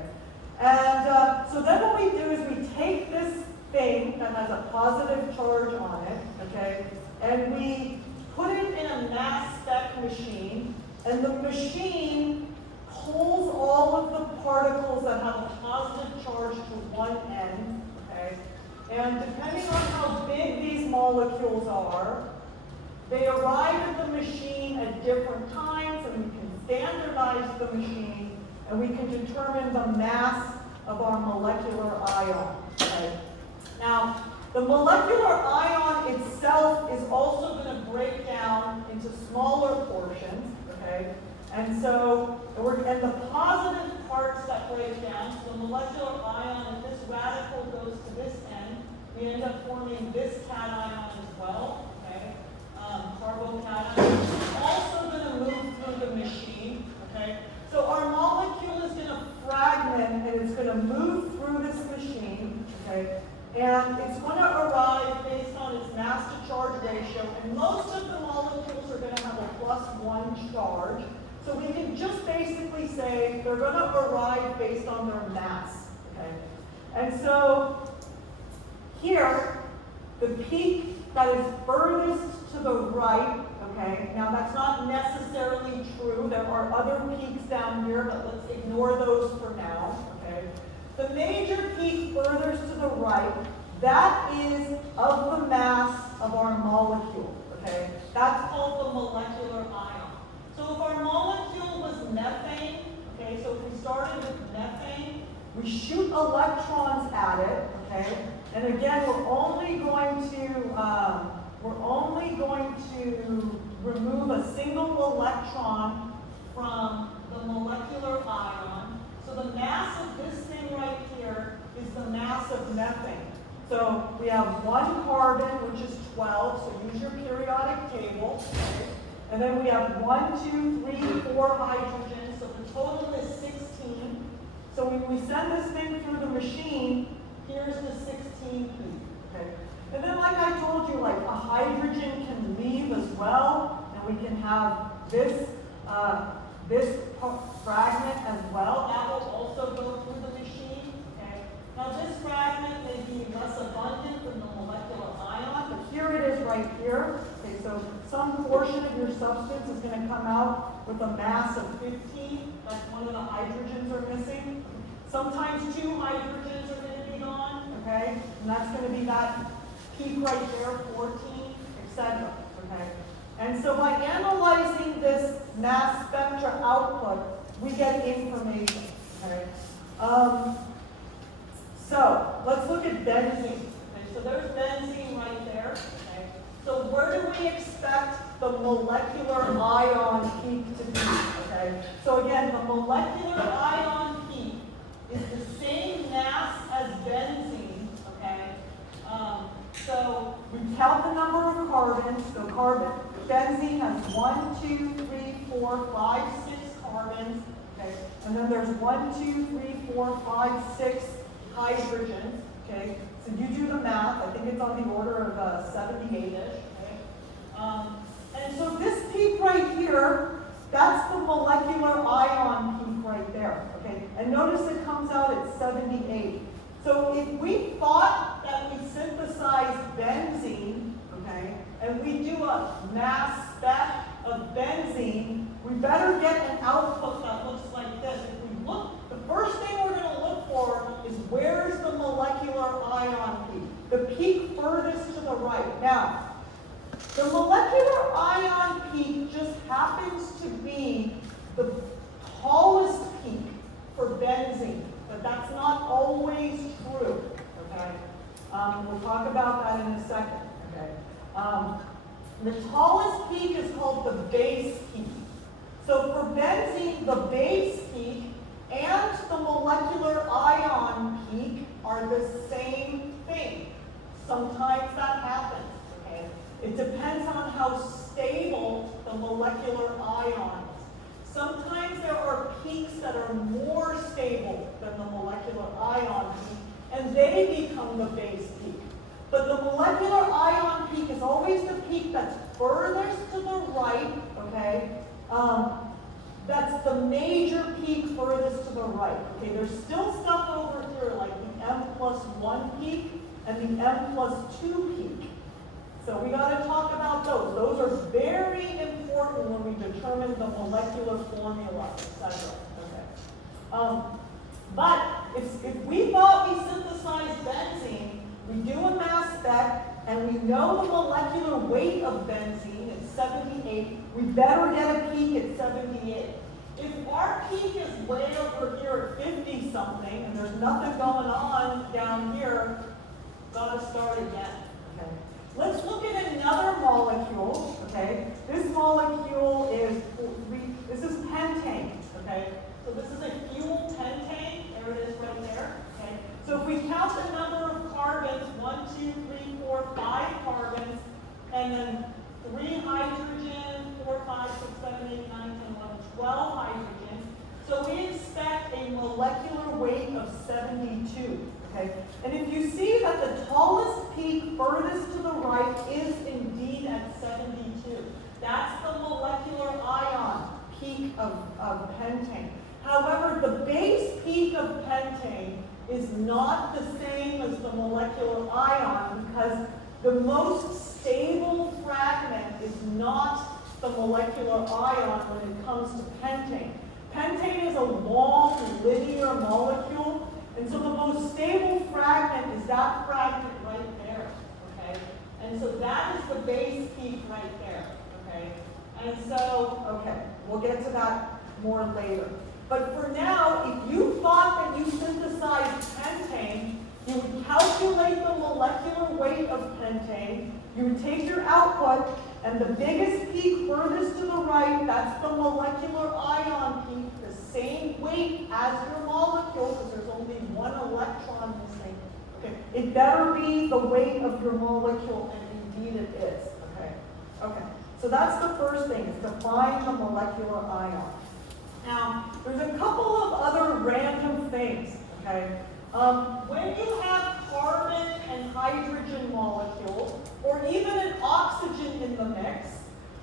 And so then what we do is we take this thing that has a positive charge on it, okay, and we put it in a mass spec machine, and the machine pulls all of the particles that have a positive charge to one end, okay, and depending on how big these molecules are, they arrive at the machine at different times, and we can standardize the machine, and we can determine the mass of our molecular ion, okay? Now, the molecular ion itself is also going to break down into smaller portions, okay? And so, and the positive parts that break down, so the molecular ion, if this radical goes to this end, we end up forming this cation as well, okay? Carbocation is also going to move through the machine, okay? So our molecule is going to fragment, and it's going to move through this machine, okay? And it's going to arrive based on its mass to charge ratio, and most of the molecules are going to have a +1 charge. So we can just basically say they're going to arrive based on their mass, okay? And so here, The peak that is furthest to the right, okay, now that's not necessarily true. There are other peaks down here, but let's ignore those for now, okay. The major peak furthest to the right, that is of the mass of our molecule, okay. That's called the molecular ion. So if our molecule was methane, okay, so if we started with methane, we shoot electrons at it, okay, and again, we're only going to remove a single electron from the molecular ion. So the mass of this thing right here is the mass of methane. So we have one carbon, which is 12, so use your periodic table, okay? And then we have 1, 2, 3, 4 hydrogens, so the total is 16. So when we send this thing through the machine, here's the 16 heat, okay? And then like I told you, like a hydrogen can leave as well, and we can have this fragment as well. That will also go through the machine, okay? Now this fragment may be less abundant than the molecular ion, but here it is right here. Okay, so some portion of your substance is going to come out with a mass of 15, like one of the hydrogens are missing. Sometimes 2 hydrogens are going to be gone, okay? And that's going to be that peak right there, 14, etc. Okay? And so by analyzing this mass spectra output, we get information. Okay? So let's look at benzene. Okay? So there's benzene right there. Okay? So where do we expect the molecular ion peak to be? Okay? So again, the molecular ion peak is the same mass as benzene. Okay? So we count the number of carbons. So benzene has 1, 2, 3, 4, 5, 6 carbons. Okay? And then there's 1, 2, 3, 4, 5, 6 hydrogens. Okay? So you do the math. I think it's on the order of 78-ish. Okay? And so this peak right here, that's the molecular ion peak right there. Okay? And notice it comes out at 78. So if we thought that we synthesized benzene, okay, and we do a mass spec of benzene, we better get an output that looks like this. If we look, the first thing we're going to look for is where's the molecular ion peak? The peak furthest to the right. Now, the molecular ion peak just happens to be the tallest peak for benzene. But that's not always true, okay? We'll talk about that in a second, okay? The tallest peak is called the base peak. So for benzene, the base peak and the molecular ion peak are the same thing. Sometimes that happens, okay? It depends on how stable the molecular ion is. Sometimes there are peaks that are more stable than the molecular ion peak, and they become the base peak. But the molecular ion peak is always the peak that's furthest to the right, okay? That's the major peak furthest to the right. Okay, there's still stuff over here like the M+1 peak and the M+2 peak. So we got to talk about those. Those are very important when we determine the molecular formula, etc. Okay. But if we thought we synthesized benzene, we do a mass spec, and we know the molecular weight of benzene is 78, we better get a peak at 78. If our peak is way over here at 50-something, and there's nothing going on down here, got to start again. Okay. Let's look at another molecule, okay? This molecule is, this is pentane, okay? So this is a fuel pentane, there it is right there, okay? So if we count the number of carbons, 1, 2, 3, 4, 5 carbons, and then 3 hydrogen, 4, 5, 6, 7, 8, 9, 10, 11, 12 hydrogens, so we expect a molecular weight of 72. Okay? And if you see that the tallest peak furthest to the right most stable fragment is not the molecular ion when it comes to pentane. Pentane is a long linear molecule, and so the most stable fragment is that fragment right there, okay? And so that is the base peak right there, okay? And so, okay, we'll get to that more later. But for now, if you thought that you synthesized pentane, you would calculate the molecular weight of pentane, you would take your output, and the biggest peak furthest to the right, that's the molecular ion peak, the same weight as your molecule, because there's only one electron missing. Okay, it better be the weight of your molecule, and indeed it is. Okay, okay. So that's the first thing, is to find the molecular ion. Now, there's a couple of other random things. Okay, when you have carbon and hydrogen molecules, or even an oxygen in the mix,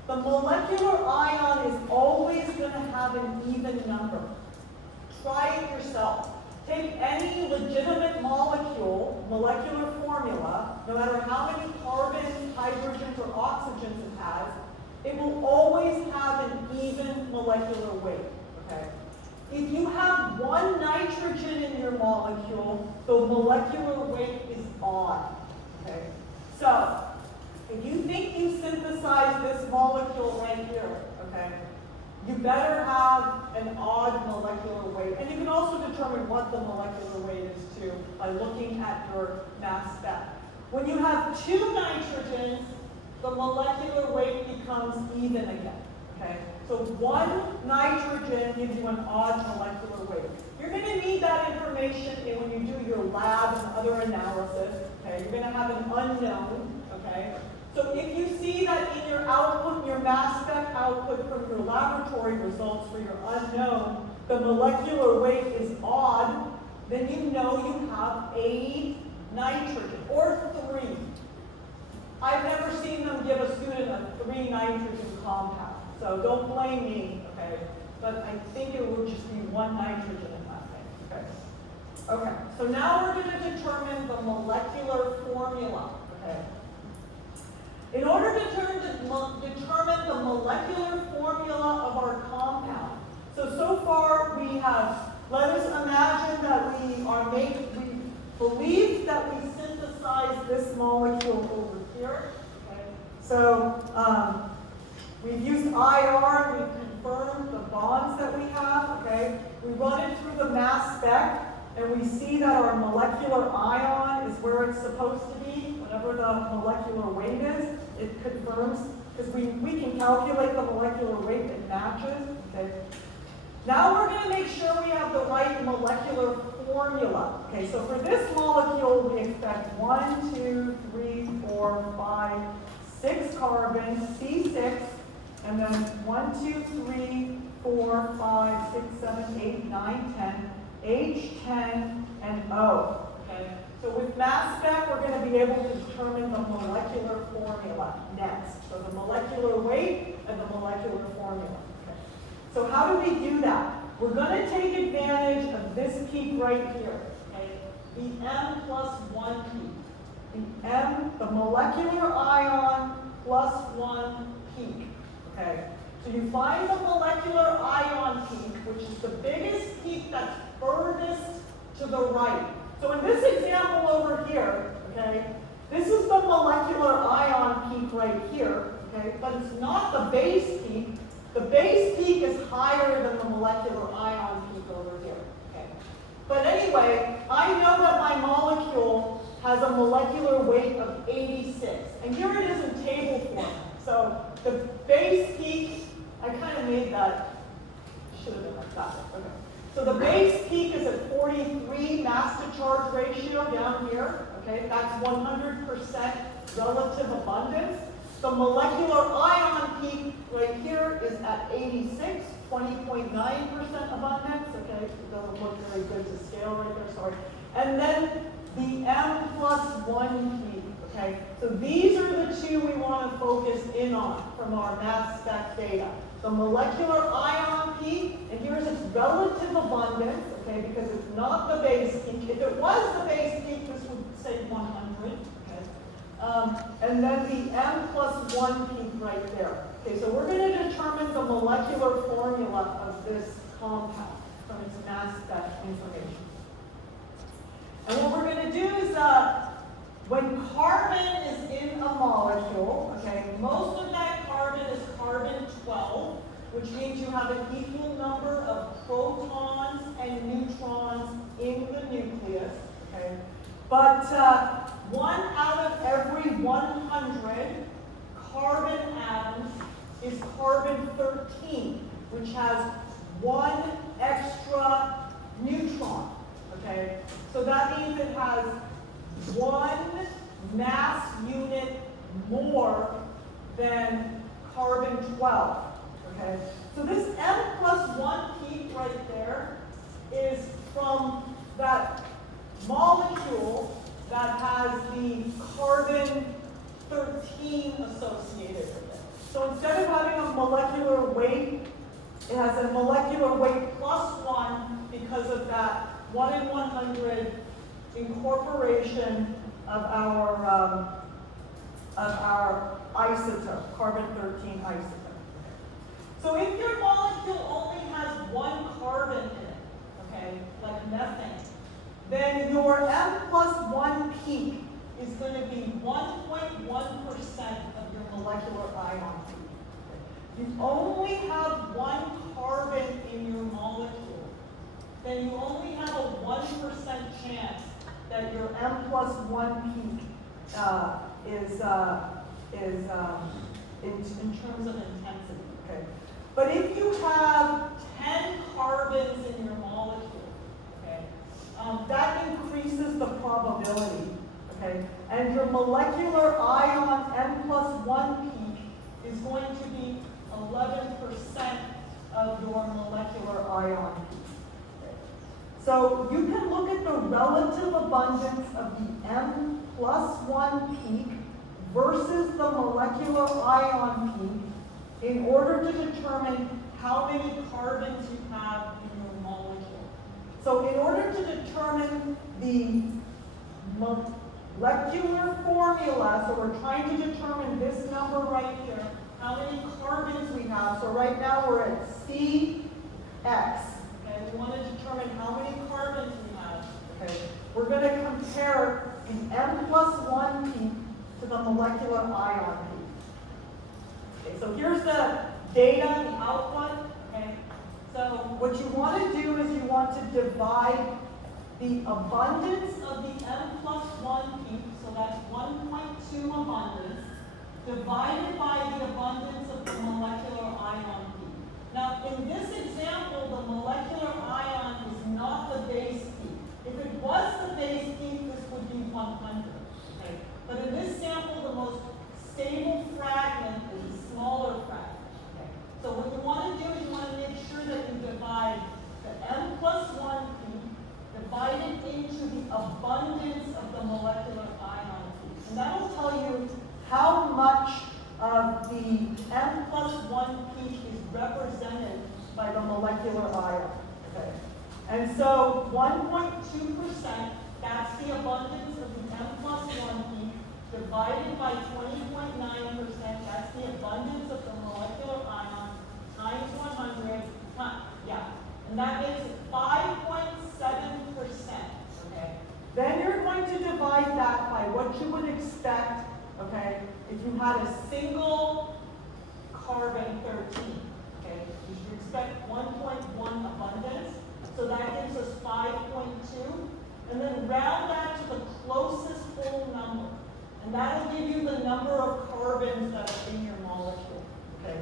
the molecular ion is always going to have an even number. Try it yourself. Take any legitimate molecule, molecular formula, no matter how many carbons, hydrogens, or oxygens it has, it will always have an even molecular weight. Okay? If you have one nitrogen in your molecule, the molecular weight is odd. Okay? So, if you think you synthesized this molecule right here, okay, you better have an odd molecular weight. And you can also determine what the molecular weight is too by looking at your mass spec. When you have two nitrogens, the molecular weight becomes even again. Okay? So one nitrogen gives you an odd molecular weight. You're going to need that information when you do your lab and other analysis. Okay? You're going to have an unknown. Okay? So if you see that in your output, your mass spec output from your laboratory results for your unknown, the molecular weight is odd, then you know you have a nitrogen, or 3. I've never seen them give a student a 3 nitrogen compound, so don't blame me, okay? But I think it would just be 1 nitrogen in that thing, okay? Okay, so now we're going to determine the molecular formula, okay? In order to determine the molecular formula of our compound, so far we have, let us imagine that we believe that we synthesized this molecule over here. Okay? So we've used IR, and we've confirmed the bonds that we have. Okay? We run it through the mass spec, and we see that our molecular ion is where it's supposed to be, whatever the molecular weight is. It confirms, because we can calculate the molecular weight, it matches. Okay? Now we're going to make sure we have the right molecular formula. Okay, so for this molecule, we expect 1, 2, 3, 4, 5, 6 carbons, C6, and then 1, 2, 3, 4, 5, 6, 7, 8, 9, 10, H10, and O. Okay, so with mass spec, we're going to be able to determine the molecular formula next. So the molecular weight and the molecular formula. So how do we do that? We're going to take advantage of this peak right here, okay? The M plus 1 peak. The M, the molecular ion plus 1 peak, okay? So you find the molecular ion peak, which is the biggest peak that's furthest to the right. So in this example over here, okay, this is the molecular ion peak right here, okay? But it's not the base peak. The base peak is higher than the molecular ion peak over here. Okay. But anyway, I know that my molecule has a molecular weight of 86. And here it is in table form. So the base peak, I kind of made that, should have been like that. Okay. So the base peak is at 43 mass to charge ratio down here. Okay, that's 100% relative abundance. The molecular ion peak right here is at 86, 20.9% abundance. Okay, it doesn't look very good to scale right there, sorry. And then the M plus 1 peak. Okay, so these are the two we want to focus in on from our mass spec data. The molecular ion peak, and here's its relative abundance, okay, because it's not the base peak. If it was the base peak, this would say 100. Okay. and then the M+1 peak right there. Okay, so we're going to determine the molecular formula of this compound from its mass spec information. And what we're going to do is, when carbon is in a molecule, okay, most of that carbon is carbon-12, which means you have an equal number of protons and neutrons in the nucleus, okay? But 1 out of every 100 carbon atoms is carbon-13, which has 1 extra neutron, okay? So that means it has 1 mass unit more than carbon-12, okay? So this M+1 peak right there is from that molecule that has the carbon-13 associated with it. So instead of having a molecular weight, it has a molecular weight +1 because of that 1 in 100 incorporation of our isotope, carbon-13 isotope. So if your molecule only has 1 carbon in it, okay, like methane, then your M+1 peak is going to be 1.1% of your molecular ion peak. You only have 1 carbon in your molecule, then you only have a 1% chance that your M+1 peak is in terms of intensity. Okay, but if you have 10 carbons in your molecule, okay, that increases the probability. Okay, and your molecular ion M+1 peak is going to be 11% of your molecular ion peak. So you can look at the relative abundance of the M+1 peak versus the molecular ion peak in order to determine how many carbons you have in your molecule. So in order to determine the molecular formula, so we're trying to determine this number right here, how many carbons we have. So right now we're at CX. And we want to determine how many carbons we have. Okay. We're going to compare the M+1 peak to the molecular ion peak. Okay, so here's the data, the output. Okay. So what you want to do is you want to divide the abundance of the M+1 peak, so that's 1.2 abundance, divided by the abundance of the molecular ion peak. Now, in this example, the molecular ion is not the base peak. If it was the base peak, this would be 100. Okay? But in this sample, the most stable fragment is a smaller fragment. Okay? So what you want to do is you want to make sure that you divide the M+1 peak divided into the abundance of the molecular ion peak. And that will tell you how much of the M+1 peak is represented by the molecular ion. Okay. And so 1.2%, that's the abundance of the M+1 peak, divided by 20.9%, that's the abundance of the molecular ion, times 100, and that makes it 5.7%. Okay. Then you're going to divide that by what you would expect, okay, if you had a single carbon-13. Okay, you should expect 1.1 abundance, so that gives us 5.2, and then round that to the closest whole number, and that will give you the number of carbons that are in your molecule. Okay.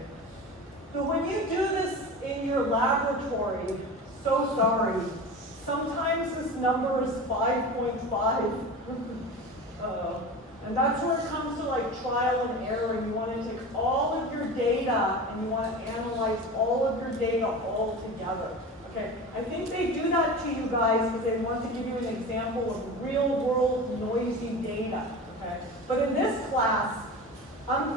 So when you do this in your laboratory, so sorry, sometimes this number is 5.5. And that's where it comes to like trial and error. You want to take all of your data and you want to analyze all of your data all together. Okay, I think they do that to you guys because they want to give you an example of real world noisy data. Okay, but in this class,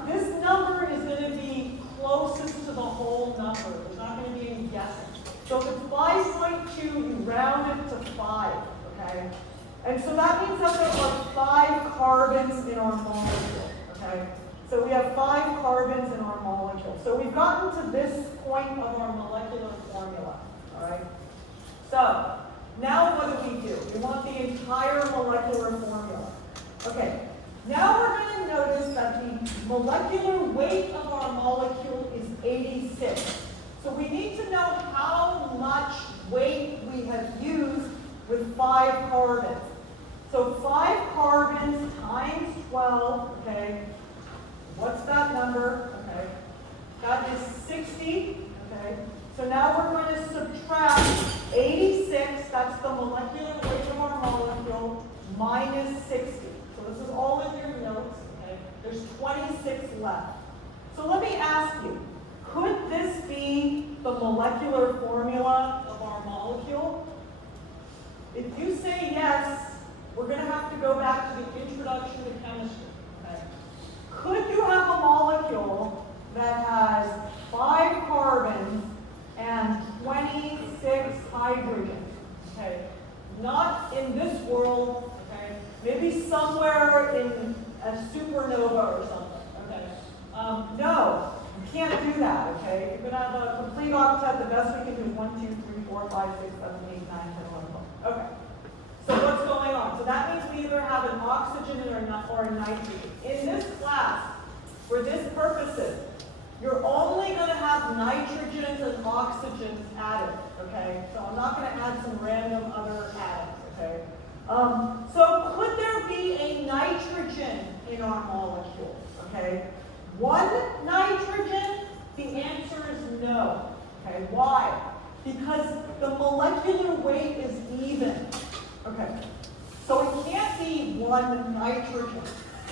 this number is going to be closest to the whole number. There's not going to be any guessing. So if it's 5.2, you round it to 5. Okay. And so that means that there are 5 carbons in our molecule, okay? So we have 5 carbons in our molecule. So we've gotten to this point of our molecular formula, all right? So now what do? We want the entire molecular formula. Okay, now we're going to notice that the molecular weight of our molecule is 86. So we need to know how much weight we have used with 5 carbons. So 5 carbons times 12, okay, what's that number? Okay, that is 60, okay. So now we're going to subtract 86, that's the molecular weight of our molecule, minus 60. So this is all in your notes, okay. There's 26 left. So let me ask you, could this be the molecular formula of our molecule? If you say yes, we're going to have to go back to the introduction to chemistry. Okay? Could you have a molecule that has 5 carbons and 26 hydrogens? Okay? Not in this world, okay? Maybe somewhere in a supernova or something. Okay? No, you can't do that. Okay? You're going to have a complete octet. The best we can do is 1, 2, 3, 4, 5, 6, 7, 8, 9, 10, 11, 12. Okay. So what's going on? So that means we either have an oxygen or a nitrogen. In this class, for this purposes, you're only going to have nitrogens and oxygens added, okay? So I'm not going to add some random other atoms, okay? So could there be a nitrogen in our molecule, okay? 1 nitrogen? The answer is no, okay? Why? Because the molecular weight is even. Okay, so it can't be 1 nitrogen.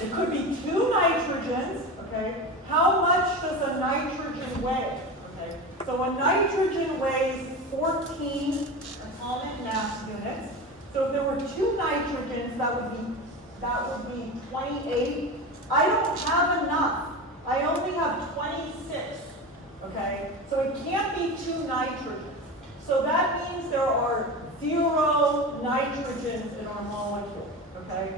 It could be 2 nitrogens, okay? How much does a nitrogen weigh? Okay, so a nitrogen weighs 14 atomic mass units. So if there were 2 nitrogens, that would be 28. I don't have enough. I only have 26, okay? So it can't be 2 nitrogens. So that means there are 0 nitrogens in our molecule, okay?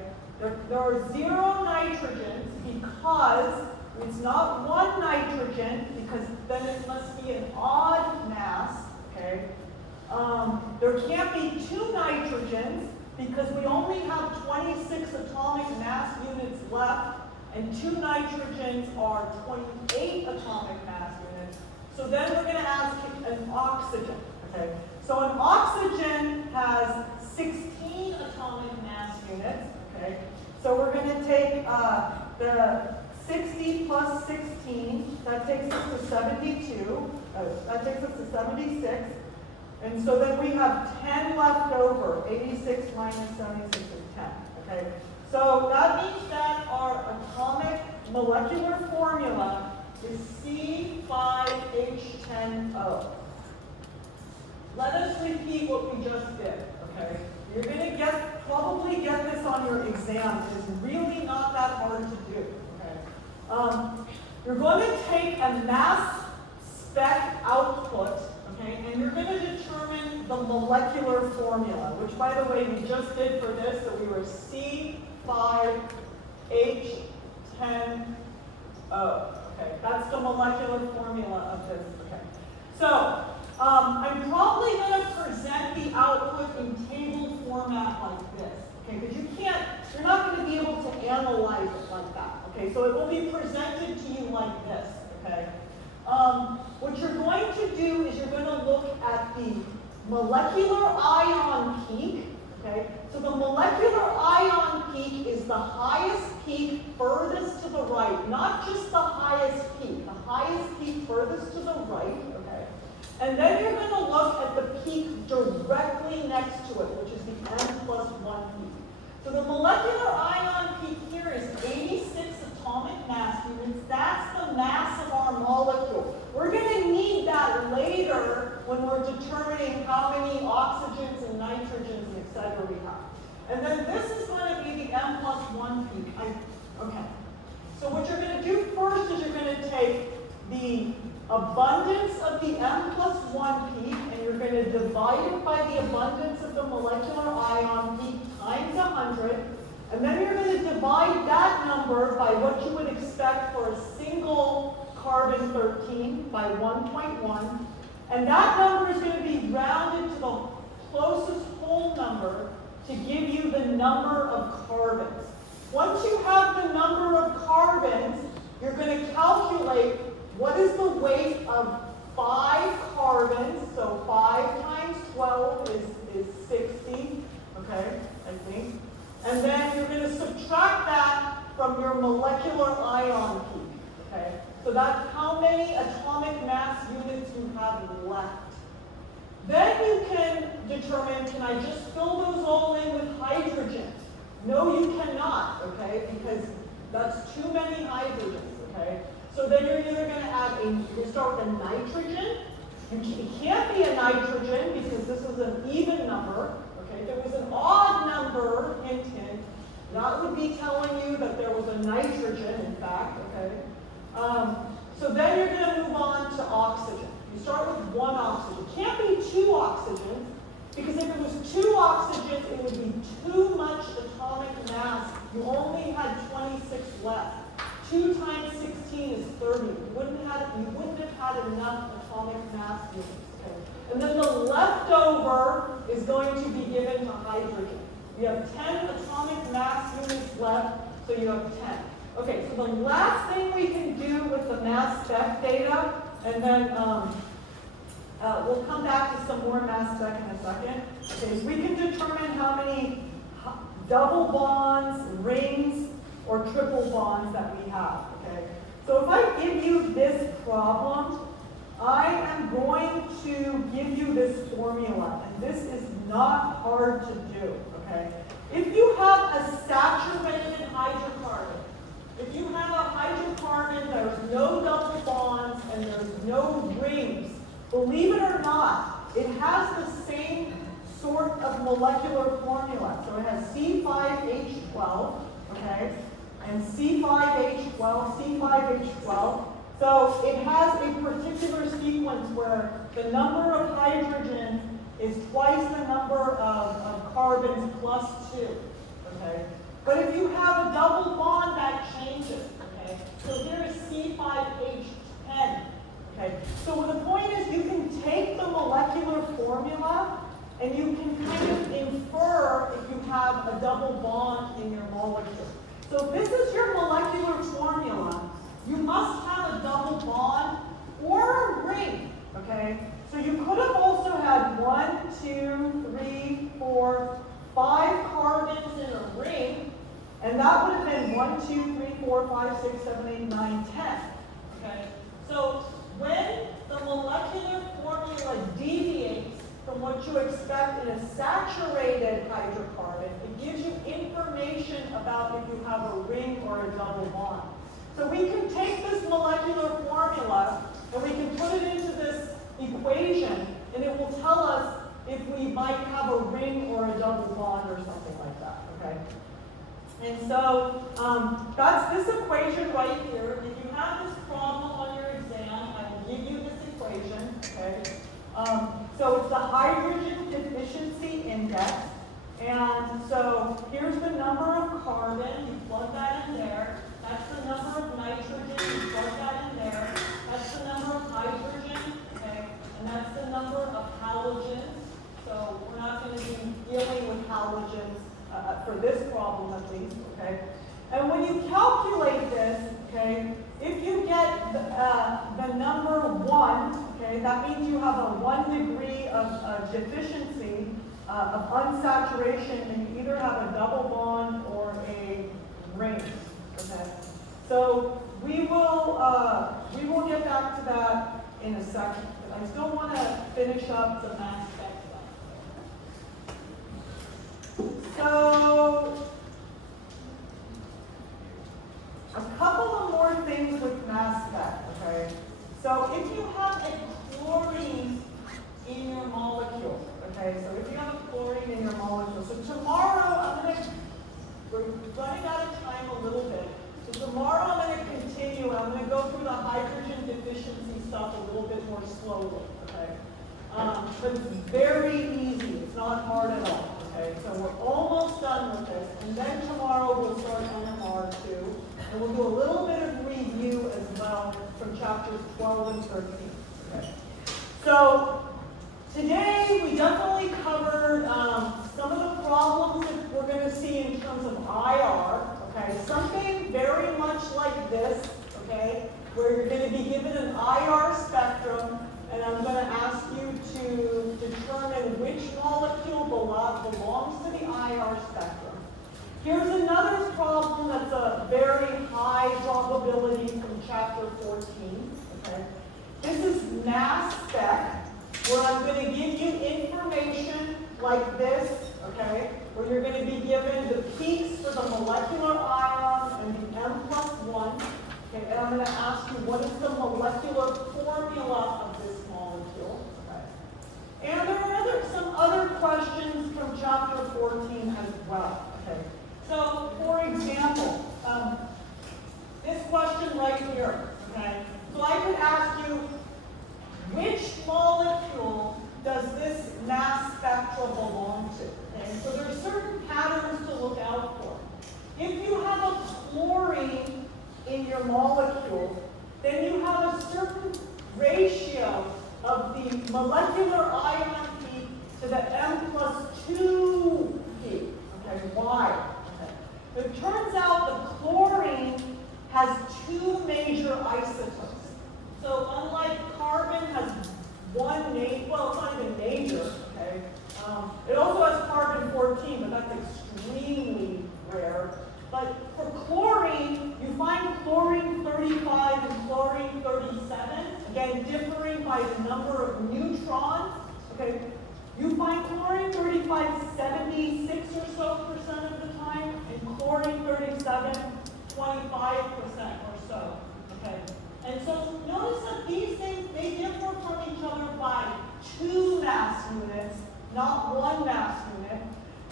There are 0 nitrogens because it's not 1 nitrogen, because then it must be an odd mass, okay? There can't be 2 nitrogens because we only have 26 atomic mass units left, and 2 nitrogens are 28 atomic mass units. So then we're going to ask an oxygen, okay? So an oxygen has 16 atomic mass units, okay? So we're going to take the 60 plus 16, that takes us to 72, that takes us to 76, and so then we have 10 left over, 86 minus 76 is 10, okay? So that means that our atomic molecular formula is C5H10O. Let us repeat what we just did, okay? You're going to probably get this on your exam. It's really not that hard to do, okay? You're going to take a mass spec output, okay, and you're going to determine the molecular formula, which, by the way, we just did for this, so we were C5H10O, okay? That's the molecular formula of this, okay? So, I'm probably going to present the output in table format like this, okay? Because you're not going to be able to analyze it like that, okay? So it will be presented to you like this, okay? What you're going to do is you're going to look at the molecular ion peak, okay? So the molecular ion peak is the highest peak furthest to the right, not just the highest peak furthest to the right, okay? And then you're going to look at the peak directly next to it, which is the n+1 peak. So the molecular ion peak here is 86 atomic mass units. That's the mass of our molecule. We're going to need that later when we're determining how many oxygens and nitrogens, etc. we have. And then this is going to be the n+1 peak. Okay. So what you're going to do first is you're going to take the abundance of the n+1 peak, and you're going to divide it by the abundance of the molecular ion peak times 100, and then you're going to divide that number by what you would expect for a single carbon 13 by 1.1, and that number is going to be rounded to the closest whole number to give you the number of carbons. Once you have the number of carbons, you're going to calculate what is the weight of 5 carbons, so 5 times 12 is 60, okay, I think. And then you're going to subtract that from your molecular ion peak, okay? So that's how many atomic mass units you have left. Then you can determine, can I just fill those all in with hydrogen? No, you cannot, okay, because that's too many hydrogens, okay? So then you're either going to add you start with a nitrogen. It can't be a nitrogen because this is an even number, okay? If it was an odd number, hint, hint, that would be telling you that there was a nitrogen, in fact, okay? So then you're going to move on to oxygen. You start with 1 oxygen. It can't be 2 oxygens, because if it was 2 oxygens, it would be too much atomic mass. You only had 26 left. 2 times 16 is 30. You wouldn't have had enough atomic mass units. Okay? And then the leftover is going to be given to hydrogen. You have 10 atomic mass units left, so you have 10. Okay, so the last thing we can do with the mass spec data, and then we'll come back to some more mass spec in a second, okay, is we can determine how many double bonds, rings, or triple bonds that we have, okay? So if I give you this problem, I am going to give you this formula, and this is not hard to do, okay? If you have a saturated hydrocarbon, if you have a hydrocarbon, there's no double bonds and there's no rings, believe it or not, it has the same sort of molecular formula. So it has C5H12, okay? And C5H12, C5H12. So it has a particular sequence where the number of hydrogen is twice the number of carbons plus 2, okay? But if you have a double bond, that changes, okay? So here is C5H10, okay? So the point is you can take the molecular formula and you can kind of infer if you have a double bond in your molecule. So if this is your molecular formula, you must have a double bond or a ring, okay? So you could have also had 1, 2, 3, 4, 5 carbons in a ring, and that would have been 1, 2, 3, 4, 5, 6, 7, 8, 9, 10, okay? So when the molecular formula deviates from what you expect in a saturated hydrocarbon, it gives you information about if you have a ring or a double bond. So we can take this molecular formula and we can put it into this equation, and it will tell us if we might have a ring or a double bond or something like that, okay? And so that's this equation right here. If you have this problem on your exam, I will give you this equation, okay? So it's the hydrogen deficiency index. And so here's the number of carbon. You plug that in there. That's the number of nitrogen. You plug that in there. That's the number of hydrogen. Okay? And that's the number of halogens. So we're not going to be dealing with halogens for this problem at least. Okay? And when you calculate this, okay, if you get the number 1, okay, that means you have a 1 degree of deficiency of unsaturation, and you either have a double bond or a ring. Okay, so we will get back to that in a second. But I still want to finish up the mass spec stuff. So a couple of more things with mass spec. Okay, so if you have a chlorine in your molecule, okay, so if you have a chlorine in your molecule, so tomorrow we're running out of time a little bit. So tomorrow I'm going to continue. I'm going to go through the hydrogen deficiency stuff a little bit more slowly, okay? But it's very easy. It's not hard at all, Okay, so we're almost done with this. And then tomorrow we'll start NMR 2. And we'll do a little bit of review as well from chapters 12 and 13. Okay. So today we definitely covered some of the problems that we're going to see in terms of IR. Okay, something very much like this. Okay, where you're going to be given an IR spectrum, and I'm going to ask you to determine which molecule belongs to the IR spectrum. Here's another problem that's a very high probability from chapter 14. Okay? This is mass spec, where I'm going to give you information like this, okay, where you're going to be given the peaks for the molecular ion and the M+1. Okay, and I'm going to ask you what is the molecular formula of this molecule. Okay. And there are some other questions from chapter 14 as well. Okay. So, for example, this question right here. Okay. So I could ask you, which molecule does this mass spectra belong to? Okay. So there are certain patterns to look out for. If you have a chlorine in your molecule, then you have a certain ratio of the molecular ion peak to the M+2 peak. Okay, why? Okay. It turns out the chlorine has two major isotopes. So unlike carbon has one major, well, it's not even major, okay? It also has carbon-14, but that's extremely rare. But for chlorine, you find chlorine-35 and chlorine-37, again, differing by the number of neutrons. Okay, you find chlorine-35 76 or so % of the time, and chlorine-37 25% or so. Okay, and so notice that these things, they differ from each other by 2 mass units, not 1 mass unit.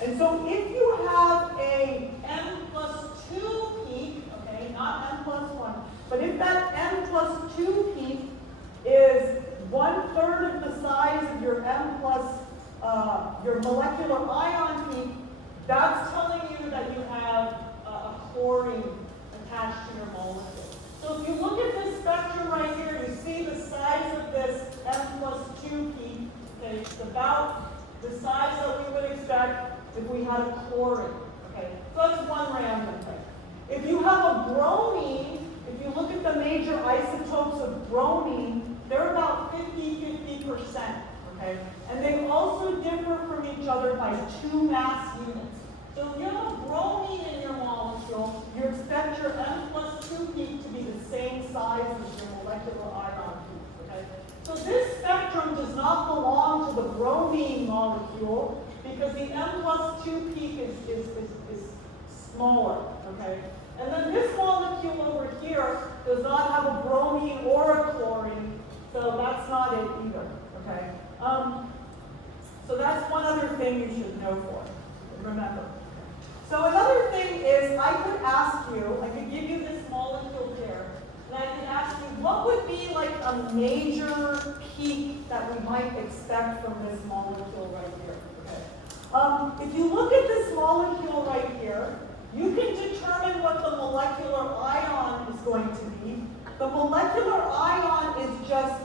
And so if you have a M+2 peak, okay, not M+1, but if that M+2 peak is 1/3 of the size of your your molecular ion peak, that's telling you that you have a chlorine attached to your molecule. So if you look at this spectrum right here, you see the size of this M+2 peak, okay, it's about the size that we would expect if we had a chlorine. Okay, so that's one random thing. If you have a bromine, if you look at the major isotopes of bromine, they're about 50-50%. Okay, and they also differ from each other by 2 mass units. So if you have a bromine in your molecule, you expect your M+2 peak to be the same size as your molecular ion peak. Okay, so this spectrum does not belong to the bromine molecule, because the M+2 peak is smaller, okay? And then this molecule over here does not have a bromine or a chlorine, so that's not it either, okay? So that's one other thing you should know for, remember. So another thing is, I could ask you, I could give you this molecule here, and I could ask you, what would be like a major peak that we might expect from this molecule right here? If you look at this molecule right here, you can determine what the molecular ion is going to be. The molecular ion is just,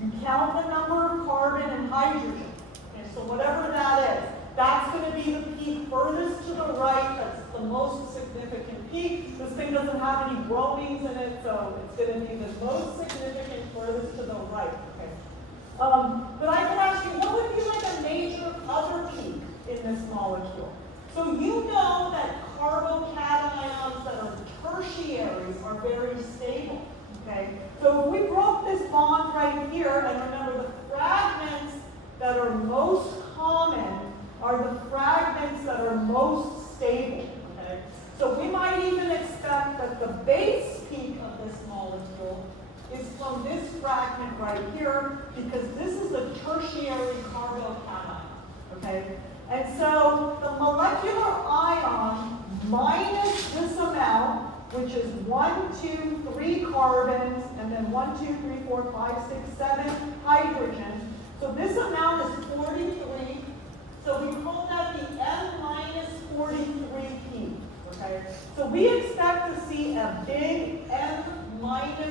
you count the number of carbon and hydrogen. Okay, so whatever that is, that's going to be the peak furthest to the right. That's the most significant peak. This thing doesn't have any bromines in it, so it's going to be the most significant furthest to the right. Okay. But I could ask you, what would be like a major other peak in this molecule? So you know that carbocations that are tertiaries are very stable. Okay? So if we broke this bond right here, and remember the fragments that are most common are the fragments that are most stable. Okay? So we might even expect that the base peak of this molecule is from this fragment right here, because this is a tertiary carbocation. Okay? And so the molecular ion minus this amount, which is 1, 2, 3 carbons, and then 1, 2, 3, 4, 5, 6, 7 hydrogen. So this amount is 43. So we call that the N-43 peak, okay? So we expect to see a big N-43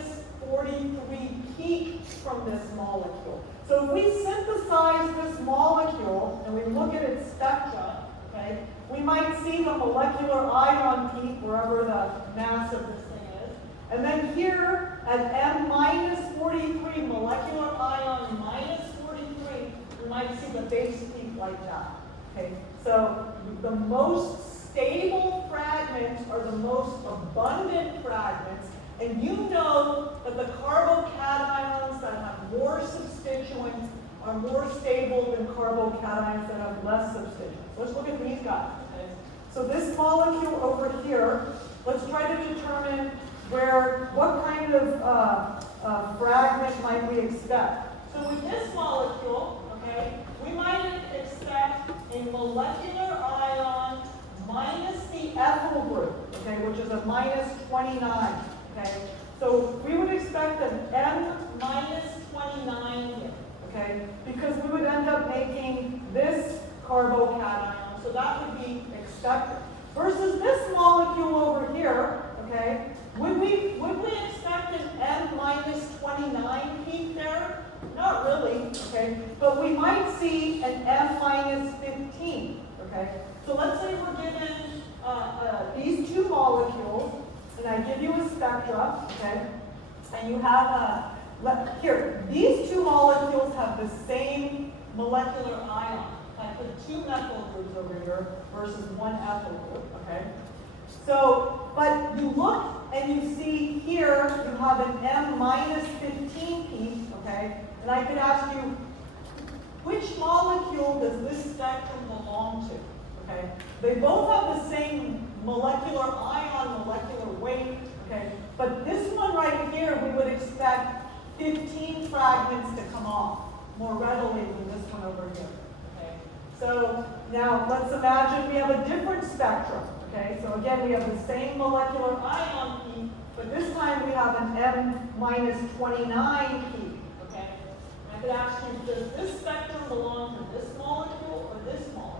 peak from this molecule. So if we synthesize this molecule and we look at its spectra, okay, we might see the molecular ion peak wherever the mass of this thing is. And then here at N-43, molecular ion minus 43, we might see the base peak like that. Okay, so the most stable fragments are the most abundant fragments, and you know that the carbocations that have more substituents are more stable than carbocations that have less substituents. Let's look at these guys. Okay? So this molecule over here, let's try to determine what kind of fragment might we expect. So with this molecule, okay, we might expect a molecular ion minus the ethyl group, okay, which is a minus 29, okay? So we would expect an N minus 29 here, okay? Because we would end up making this carbocation, so that would be expected. Versus this molecule over here, okay, would we expect an N minus 29 peak there? Not really, okay? But we might see an N minus 15, okay? So let's say we're given these two molecules, and I give you a spectra, okay? And you have here, these two molecules have the same molecular ion. I put two methyl groups over here versus one ethyl group, okay? So, but you look and you see here you have an M minus 15 peak, okay? And I could ask you, which molecule does this spectrum belong to? Okay? They both have the same molecular ion, molecular weight, okay? But this one right here, we would expect 15 fragments to come off more readily than this one over here, okay? So now let's imagine we have a different spectrum, okay? So again, we have the same molecular ion peak, but this time we have an M minus 29 peak, okay? I could ask you, does this spectrum belong to this molecule or this molecule?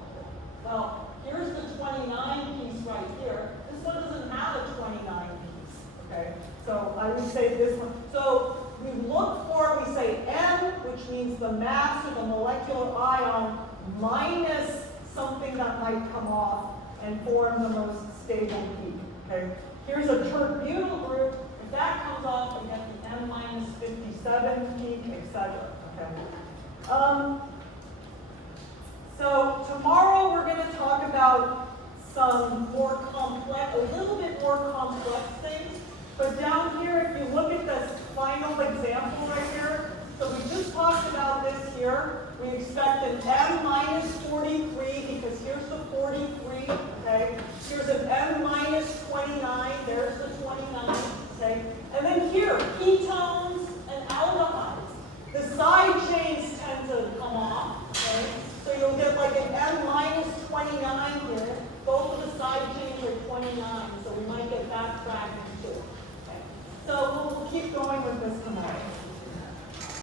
Well, here's the 29 piece right here. This one doesn't have a 29 piece, okay? So I would say this one. So we look for, we say M, which means the mass of the molecular ion minus something that might come off and form the most stable peak, okay? Here's a tert-butyl group. If that comes off, we get the M minus 57 peak, etc. Okay. So tomorrow we're going to talk about some more complex, a little bit more complex things. But down here, if you look at this final example right here, so we just talked about this here. We expect an M minus 43 because here's the 43, okay? Here's an M minus 29, there's the 29, okay? And then here, ketones and aldehydes. The side chains tend to come off, okay? So you'll get like an M minus 29 here. Both of the side chains are 29.